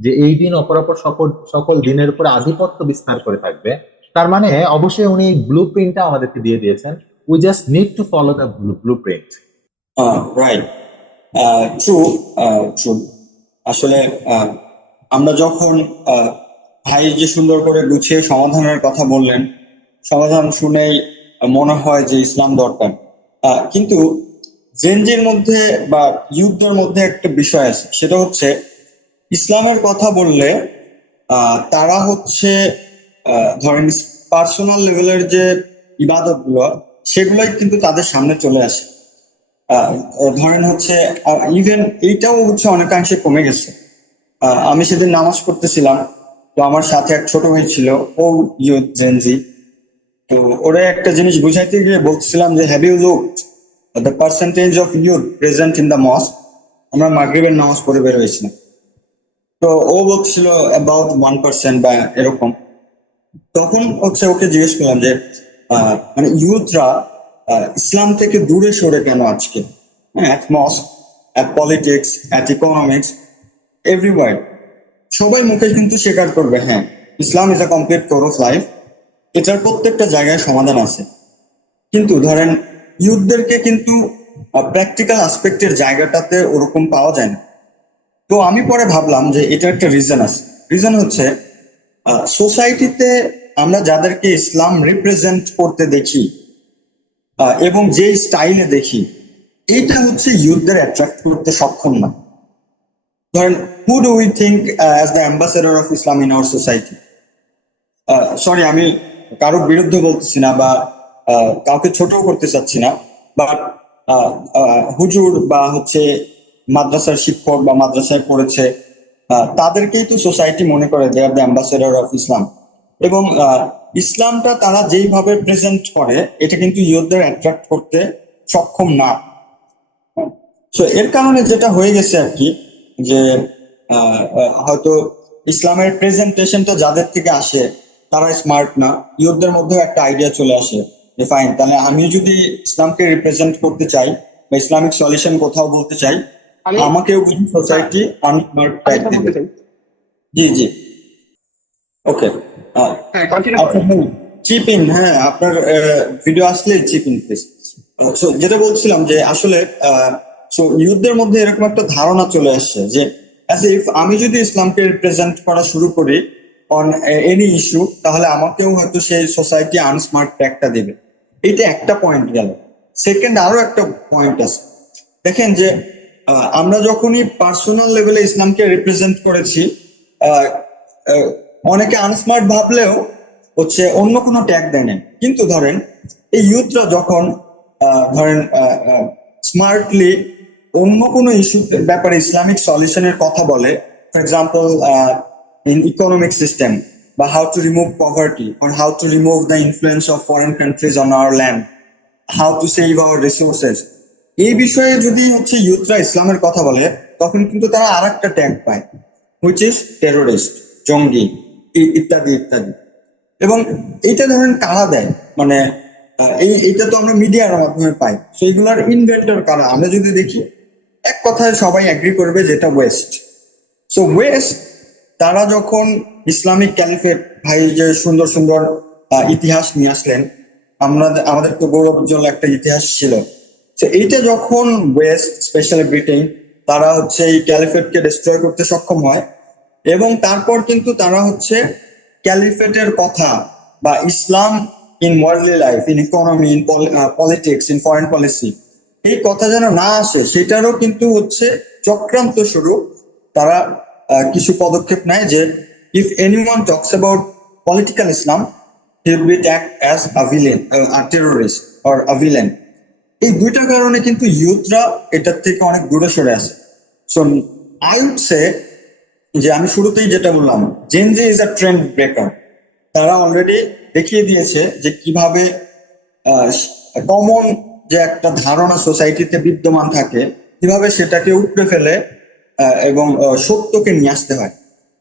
যে এই দিন অপরাপর সকল সকল দিনের উপরে আধিপত্য বিস্তার করে থাকবে, তার মানে অবশ্যই উনি ব্লু প্রিন্টটা আমাদেরকে দিয়ে দিয়েছেন। We just need to follow the blue print. Right, true, true. আসলে আমরা যখন ভাই যে সুন্দর করে গুছিয়ে সমাধানের কথা বললেন, সমাধান শুনেই মনে হয় যে ইসলাম দরকার। কিন্তু জেনজির মধ্যে বা ইউথদের মধ্যে একটা বিষয় আছে, সেটা হচ্ছে ইসলামের কথা বললে তারা হচ্ছে ধরেন পার্সোনাল লেভেলের যে ইবাদত গুলো সেগুলোই কিন্তু তাদের সামনে চলে আসে। আহ, ধরেন হচ্ছে ইভেন এইটাও হচ্ছে অনেকাংশে কমে গেছে। আমি সেদিন নামাজ পড়তেছিলাম, তো আমার সাথে এক ছোট ভাই ছিল, ও ইউথ জেনজি। তো ওরা একটা জিনিস বুঝাইতে গিয়ে বলছিলাম যে have you looked the percentage of youth present in the mosque. আমরা মাগরিবের নামাজ পড়ে বের হয়েছিলাম, তো ও বলছিল অ্যাবাউট 1% বা এরকম। তখন হচ্ছে ওকে জিজ্ঞেস করলাম যে মানে ইউথরা ইসলাম থেকে দূরে সরে কেন আজকে, at mosque, at politics, at economics, everywhere. সবাই মুখে কিন্তু স্বীকার করবে হ্যাঁ Islam is a complete core of life, এটার প্রত্যেকটা জায়গায় সমাধান আছে। কিন্তু ধরেন ইউথদেরকে কিন্তু প্র্যাকটিক্যাল আসপেক্টের জায়গাটাতে ওরকম পাওয়া যায় না। তো আমি পরে ভাবলাম যে এটা একটা রিজন আছে। রিজন হচ্ছে সোসাইটিতে আমরা যাদেরকে ইসলাম রিপ্রেজেন্ট করতে দেখি এবং যে স্টাইলে দেখি, এইটা হচ্ছে ইউথদের অ্যাট্রাক্ট করতে সক্ষম না। ধরেন who do we think as the ambassador of Islam in our society? Sorry, আমি কারোর বিরুদ্ধে বলতেছি না বা কাউকে ছোট করতে চাচ্ছি না, বাট হুজুর বা হচ্ছে মাদ্রাসার শিক্ষক বা মাদ্রাসায় পড়েছে, তাদেরকেই তো সোসাইটি মনে করে দে are the ambassador of Islam. এবং ইসলামটা তারা যেইভাবে প্রেজেন্ট করে এটা কিন্তু ইউথদের অ্যাট্রাক্ট করতে সক্ষম না। তো এর কারণে যেটা হয়ে গেছে আর কি, যে হয়তো ইসলামের প্রেজেন্টেশনটা যাদের থেকে আসে তারা স্মার্ট না, ইউথদের মধ্যেও একটা আইডিয়া চলে আসে যে ফাইন, তাহলে আমি যদি ইসলামকে রিপ্রেজেন্ট করতে চাই বা ইসলামিক সলিউশন কোথাও বলতে চাই, আমি আমাকেও বুঝি সোসাইটি আনস্মার্ট আমি ট্যাগ কথা দেবে। বলতে চাই। জি জি, ওকে। হ্যাঁ, কন্টিনিউ করুন। চিপ ইন, হ্যাঁ আপনার ভিডিও আসলে চিপ ইন প্লিজ। যেটা বলছিলাম যে আসলে ইউথদের মধ্যে এরকম একটা ধারণা চলে আসছে যে অ্যাজ ইফ আমি যদি ইসলামকে রিপ্রেজেন্ট করা শুরু করি অন এনি ইস্যু, তাহলে আমাকেও হয়তো সেই সোসাইটি আনস্মার্ট ট্যাগটা দেবে। এটা একটা পয়েন্ট গেল। সেকেন্ড আরো একটা পয়েন্ট আছে। দেখেন যে আমরা যখনই পার্সোনাল লেভেলে ইসলামকে রিপ্রেজেন্ট করেছি, আহ, আহ, অনেকে আনস্মার্ট ভাবলেও হচ্ছে অন্য কোনো ট্যাগ দেয় না। কিন্তু ধরেন এই ইউথরা যখন ধরেন স্মার্টলি অন্য কোনো ইস্যু ব্যাপারে ইসলামিক সলিউশনের কথা বলে, for example in economic system, বা how to remove poverty, or how to remove the influence of foreign countries on our land, how to save our resources, এই বিষয়ে যদি হচ্ছে ইউথরা ইসলামের কথা বলে, তখন কিন্তু তারা আর একটা ট্যাগ পায়, হুইচ ইজ টেরোরিস্ট, জঙ্গি, ইত্যাদি ইত্যাদি। এবং এইটা ধরেন কারা দেয়, মানে এইটা তো আমরা মিডিয়ার মাধ্যমে পাই, সেইগুলোর ইনভেন্টর কারা আমরা যদি দেখি, এক কথায় সবাই এগ্রি করবে যেটা ওয়েস্ট। সো ওয়েস্ট তারা যখন ইসলামিক ক্যালিফেট, ভাই যে সুন্দর সুন্দর ইতিহাস নিয়ে আসলেন, আমাদের তো গৌরবোজ্জ্বল একটা ইতিহাস ছিল। তো এইটা যখন ওয়েস্ট, স্পেশালি ব্রিটেন, তারা হচ্ছে এই ক্যালিফেটকে ডিস্ট্রয় করতে সক্ষম হয়, এবং তারপর কিন্তু তারা হচ্ছে ক্যালিফেটের কথা বা Islam in worldly life, in economy, in politics, in foreign policy, এই কথা যেন না আসে সেটারও কিন্তু হচ্ছে চক্রান্ত স্বরূপ তারা কিছু পদক্ষেপ নেয়, যে if anyone talks about political Islam, he will be tagged as a villain, a terrorist or a villain. এই দুইটা কারণে কিন্তু ইউথরা এটার থেকে অনেক দূরে সরে আসে। সো আই উড সে যে আমি শুরুতেই যেটা বললাম, Gen Z is a trend breaker. তারা অলরেডি দেখিয়ে দিয়েছে যে কিভাবে কমন যে একটা ধারণা সোসাইটিতে বিদ্যমান থাকে, কিভাবে সেটাকে উপড়ে ফেলে এবং সত্যকে নিয়ে আসতে হয়।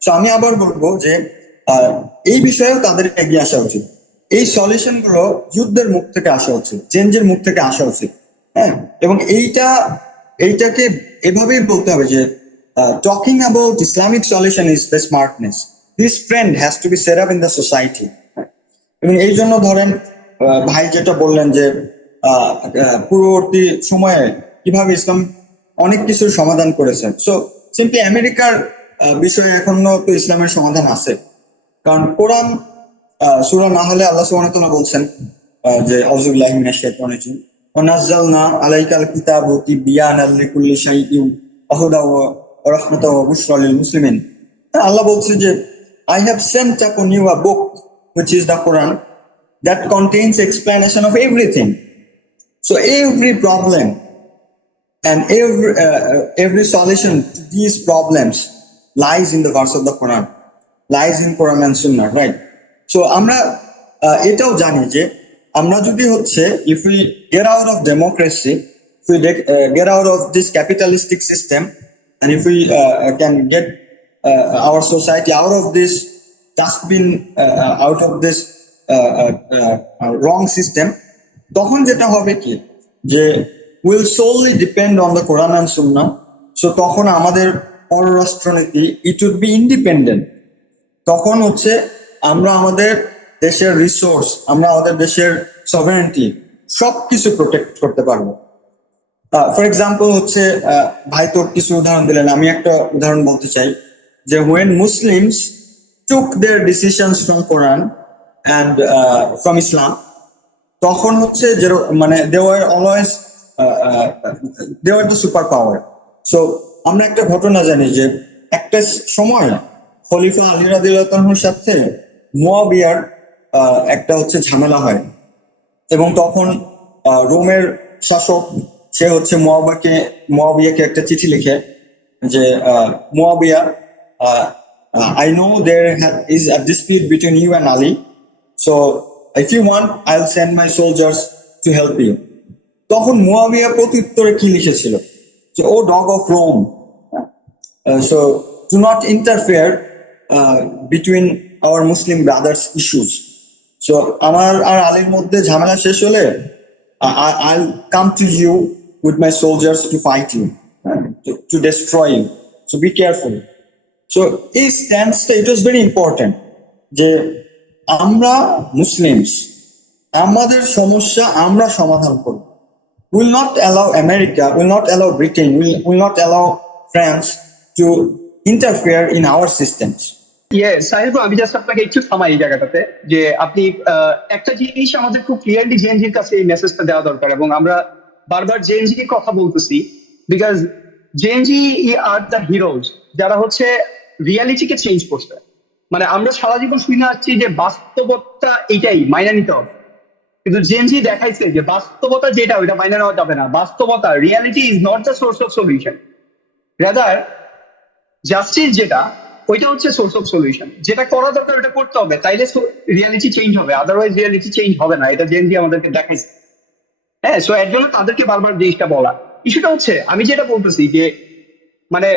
তো আমি আবার বলবো যে আহ, এই বিষয়েও তাদের এগিয়ে আসা উচিত। এই সলিউশন গুলো যুদ্ধের মুখ থেকে আসা উচিত, চেঞ্জের মুখ থেকে আসা উচিত। হ্যাঁ, এবং এইটাকে এভাবেই বলতে হবে যে talking about Islamic solution is the smartness. This trend has to be set up in the society. এবং এই জন্য ধরেন ভাই যেটা বললেন যে পূর্ববর্তী সময়ে কিভাবে ইসলাম অনেক কিছুর সমাধান করেছে। সো সিম্পলি আমেরিকার বিষয়ে এখনো তো ইসলামের সমাধান আছে, কারণ কোরআন সূরা নাহলে আল্লাহ সুবহানাহু ওয়া তাআলা বলছেন যে আউযু বিল্লাহি মিনাশ শাইতানির রাজিম, ওয়ানাজ্জালনা আলাইকাল কিতাবা তিবয়ানাল লিকুল্লি শাইইন ওয়া হুদাও ওয়া রাহমাতাও ওয়া বুশরা লিল মুসলিমিন। আল্লাহ বলছে যে I have sent upon you a book which is the Quran that contains explanation of everything. So every problem and every solution to these problems lies in the verse of the Quran, lies in Quran and Sunnah, right? So আমরা এটাও জানি যে আমরা যদি হচ্ছে if we get out of democracy, if we get out of this capitalistic system, and if we can get our society out of this dustbin, out of this wrong system, তখন যেটা হবে কি যে will solely depend on the Quran and Sunnah. So তখন আমাদের পররাষ্ট্রনীতি it would be independent. তখন হচ্ছে আমরা আমাদের দেশের রিসোর্স, আমরা আমাদের দেশের সভারেন্টি সবকিছু প্রোটেক্ট করতে পারবো। ফর এক্সাম্পল হচ্ছে ভাই তো কিছু উদাহরণ দিলেন, আমি একটা উদাহরণ বলতে চাই যে when Muslims took their decisions from Quran and from Islam, তখন হচ্ছে যে মানে they were always they were the super power. So আমরা একটা ঘটনা জানি যে একটা সময় খলিফা আলী রাদিয়াল্লাহু আনহুর সাথে মুয়াবিয়ার একটা হচ্ছে ঝামেলা হয়, এবং তখন রোমের শাসক সে হচ্ছে মুয়াবিয়াকে একটা চিঠি লিখে যে Muawiya, I know there is a dispute between you and Ali, so if you want I'll send my soldiers to help you. তখন মুয়াবিয়া প্রত্যুত্তরে কি লিখেছিল যে O dog of Rome, so do not interfere between our Muslim brothers issues. So আমার আর আলীর মধ্যে ঝামেলা শেষ হলে I'll come to you with my soldiers to fight you, to destroy you, so be careful. So এই স্ট্যান্সটা it was very important যে আমরা Muslims আমাদের সমস্যা আমরা সমাধান করব, will not allow America, will not allow Britain, will not allow France to interfere in our systems. Sahib, আমি just আপনাকে একটু থামাই এই জায়গাটাতে যে আপনি একটা জিনিস আমাদের খুব ক্লিয়ারলি জেএনজির কাছে এই মেসেজটা দেওয়া দরকার, এবং আমরা বারবার জেএনজির কথা বলতেছি because JNG are the heroes যারা হচ্ছে রিয়ালিটিকে চেঞ্জ করছে। মানে আমরা সারা জীবন শুনে আসছি যে বাস্তবতা এটাই মাইনা নিতে হবে, কিন্তু জেএনজি দেখাইছে যে বাস্তবতা যেটা ওইটা মাইনা নেওয়া যাবে না। বাস্তবতা, reality is not the source of solution, rather justice যেটা ওইটা হচ্ছে সোর্স অফ সলিউশন। যেটা করা দরকার ওটা করতে হবে, তাইলে রিয়ালিটি চেঞ্জ হবে, আদারওয়াইজ রিয়ালিটি চেঞ্জ হবে না। এটা জেএনজি আমাদেরকে দেখাইছে। হ্যাঁ, সো এর জন্য তাদেরকে বারবার জিনিসটা বলা। ইস্যুটা হচ্ছে আমি যেটা বলতেছি যে মানে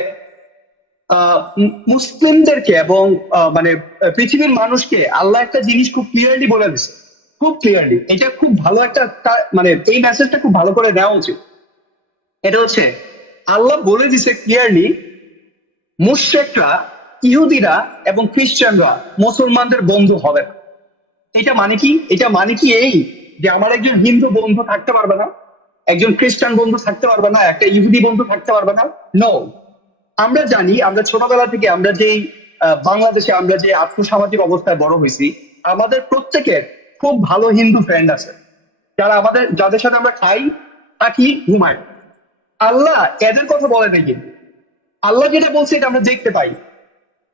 মুসলিমদেরকে এবং মানে পৃথিবীর মানুষকে আল্লাহ একটা জিনিস খুব ক্লিয়ারলি বলে দিচ্ছে, খুব ক্লিয়ারলি। এটা খুব ভালো একটা মানে এই মেসেজটা খুব ভালো করে নেওয়া উচিত। এটা হচ্ছে আল্লাহ বলে দিছে ক্লিয়ারলি মুশরিকরা, ইহুদিরা এবং খ্রিস্টানরা মুসলমানদের বন্ধু হবে না। এটা মানে কি? এটা মানে কি এই যে আমার একজন হিন্দু বন্ধু থাকতে পারবে না, একজন খ্রিস্টান বন্ধু থাকতে পারবে না, একটা ইহুদি বন্ধু থাকতে পারবে না? নো। আমরা জানি, আমরা ছোটবেলা থেকে আমরা যেই বাংলাদেশে আমরা যে আর্থসামাজিক অবস্থায় বড় হয়েছি, আমাদের প্রত্যেকের খুব ভালো হিন্দু ফ্রেন্ড আছে যারা আমাদের, যাদের সাথে আমরা খাই, থাকি, ঘুমাই। আল্লাহ এদের কথা বলে নাই, কিন্তু আল্লাহ যেটা বলছে এটা আমরা দেখতে পাই।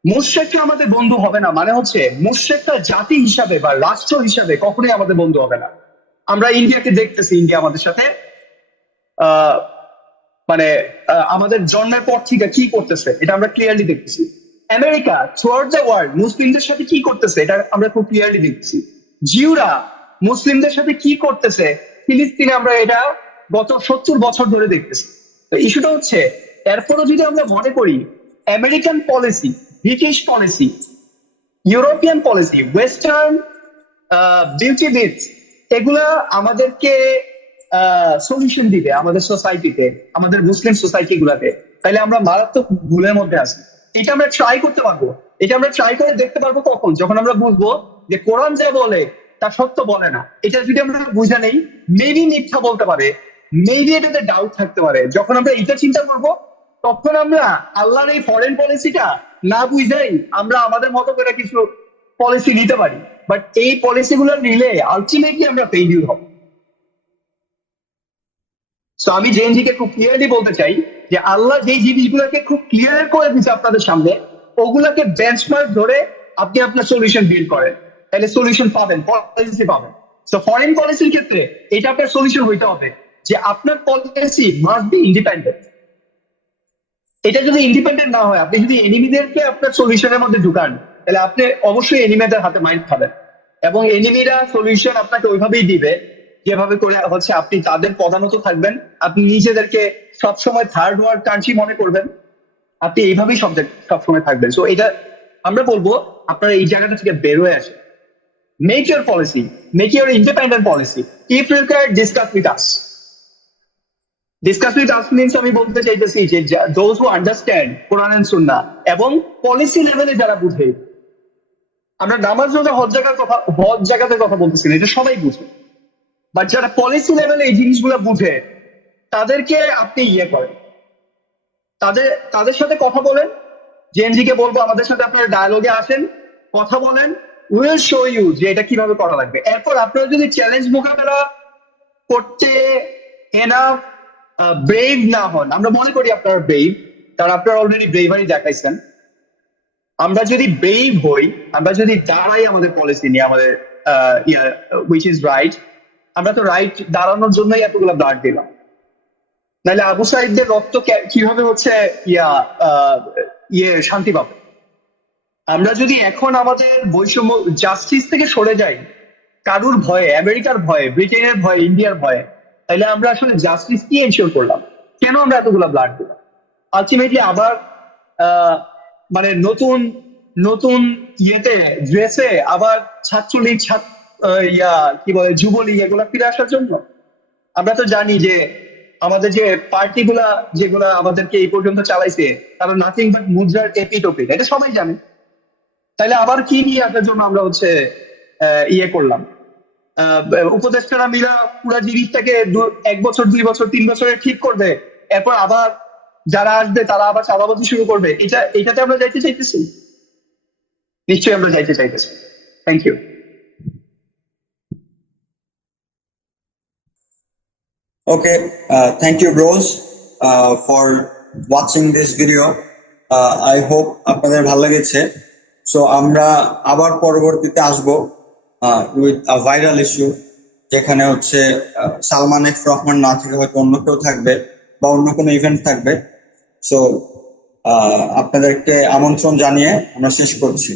মুশরিকরা আমাদের বন্ধু হবে না মানে হচ্ছে মুশরিকরা জাতি হিসাবে বা রাষ্ট্র হিসাবে কখনোই আমাদের বন্ধু হবে না। আমরা ইন্ডিয়াকে দেখতেছি, ইন্ডিয়া আমাদের সাথে মানে আমাদের জন্মের পর থেকে কি করতেছে এটা আমরা ক্লিয়ারলি দেখতেছি। America through out the world মুসলিমদের সাথে কি করতেছে এটা আমরা খুব ক্লিয়ারলি দেখতেছি। জিউরা মুসলিমদের সাথে কি করতেছে ফিলিস্তিনে আমরা এটা গত 70 বছর ধরে দেখতেছি। তো ইস্যুটা হচ্ছে এরপরও যদি আমরা মনে করি American policy, British policy, European policy, western beauty bits, এগুলা আমাদেরকে সলিউশন দিবে আমাদের সোসাইটিতে, আমাদের মুসলিম সোসাইটি গুলাতে, তাহলে আমরা মারাত্মক ভুলের মধ্যে আছি। এটা আমরা ট্রাই করতে পারবো, এটা আমরা ট্রাই করে দেখতে পারবো কখন? যখন আমরা বুঝবো যে কোরআন যে বলে তা সত্য বলে না। এটা যদি আমরা বুঝা নেই, মেবি মিথ্যা বলতে পারে, মেবি এটাতে ডাউট থাকতে পারে। যখন আমরা এটা চিন্তা করবো তখন আমরা আল্লাহর এই ফরেন পলিসিটা না বুঝাই আমরা আমাদের মতো করে কিছু পলিসি নিতে পারি, বাট এই পলিসি গুলো নিলে আলটিমেটলি আমরা ফেইলিউর হব। সো আমি জেএনজিকে খুব ক্লিয়ারলি বলতে চাই যে আল্লাহ যেই জিনিসগুলোকে খুব ক্লিয়ার করে দিচ্ছে আপনাদের সামনে, ওগুলাকে বেঞ্চমার্ক ধরে আপনি আপনার সলিউশন বিল্ড করেন, তাহলে সলিউশন পাবেন, পলিসি পাবেন। তো ফরেন পলিসির ক্ষেত্রে এটা আপনার সলিউশন হইতে হবে যে আপনার পলিসি মাস্ট বি ইন্ডিপেন্ডেন্ট। এটা যদি ইন্ডিপেন্ডেন্ট না হয়, আপনি যদি এনিমিদেরকে আপনার সলিউশনের মধ্যে ঢুকান, তাহলে আপনি অবশ্যই এনিমিদের হাতে মাইন্ড খাবেন, এবং এনিমিরা সলিউশন আপনাকে ওইভাবেই দিবে যেভাবে করে হচ্ছে আপনি তাদের প্রধানত থাকবেন, আপনি নিজেদেরকে সবসময় থার্ড ওয়ার্ল্ড কান্ট্রি মনে করবেন, আপনি এইভাবেই সবসময় থাকবেন। সো এটা আমরা বলবো আপনারা এই জায়গাটা থেকে বের হয়ে আসেন, make your policy, make your independent policy, if required discuss with us. Discuss with us means আমি বলতে চাইতেছি যে those who understand Quran and সুন্নাহ এবং পলিসি লেভেলে যারা বুঝে, আমরা নামাজ রোজা হজ জায়গাতে কথা বলতেছি না, এটা সবাই বুঝে, বাট যারা পলিসি লেভেলে এই জিনিসগুলো বুঝে তাদেরকে আপনি ইয়ে করেন, তাদের সাথে কথা বলেন। জেএনজি কে বলবো আমাদের সাথে আপনারা ডায়ালগে আসেন, কথা বলেন, উইল শো ইউ যে এটা কিভাবে করা লাগবে। এরপর আপনারা যদি চ্যালেঞ্জ মোকাবেলা করতে এনাফ ব্রেভ না হন, আমরা মনে করি আপনারা ব্রেভ, কারণ আপনারা অলরেডি ব্রেভারি দেখাইছেন। আমরা যদি ব্রেভ হই, আমরা যদি দাঁড়াই আমাদের পলিসি নিয়ে, আমাদের উইচ ইজ রাইট, আমরা তো রাইট দাঁড়ানোর জন্যই এতগুলো ব্লাড দিলাম, নাহলে আবু সাইদদের রক্ত কিভাবে হচ্ছে শান্তি পাবে। আমরা যদি এখন আমাদের বৈষম্য জাস্টিস থেকে সরে যাই কারুর ভয়ে, আমেরিকার ভয়ে, ব্রিটেনের ভয়ে, ইন্ডিয়ার ভয়ে, তাহলে আমরা আসলে জাস্টিস কি এনশিওর করলাম? কেন আমরা এতগুলো ব্লাড দিলাম? আলটিমেটলি আবার মানে নতুন নতুন ইয়েতে ড্রেসে আবার ছাত্রলীগ কি বলে যুবলীগ এগুলা ফিরে আসার জন্য? আমরা তো জানি যে আমাদের যে পার্টিগুলা যেগুলা আমাদেরকে এই পর্যন্ত চালাইছে তারা নাথিং বাট মুদ্রার এপিটোপিক, এটা সবাই জানে। তাইলে আবার কি নিয়ে আসার জন্য আমরা হচ্ছে ইয়ে করলাম? উপদেষ্টারা মিলা পুরো জিনিসটাকে 1 বছর 2 বছর 3 বছরে ঠিক করবে, এরপর আবার যারা আসবে তারা আবার চাঁদাবাজি শুরু করবে। এটাতে আমরা যাইতে চাইতেছি? নিশ্চয়ই আমরা যাইতে চাইতেছি। Thank you. Okay, thank you bros for watching this video. I hope আপনাদের ভালো লেগেছে। সো আমরা আবার পরবর্তীতে আসবো উইথ আ ভাইরাল ইস্যু, যেখানে হচ্ছে সালমান এফ রহমান না থেকে হয়তো অন্য কেউ থাকবে বা অন্য কোনো ইভেন্ট থাকবে। সো আপনাদেরকে আমন্ত্রণ জানিয়ে আমরা শেষ করছি।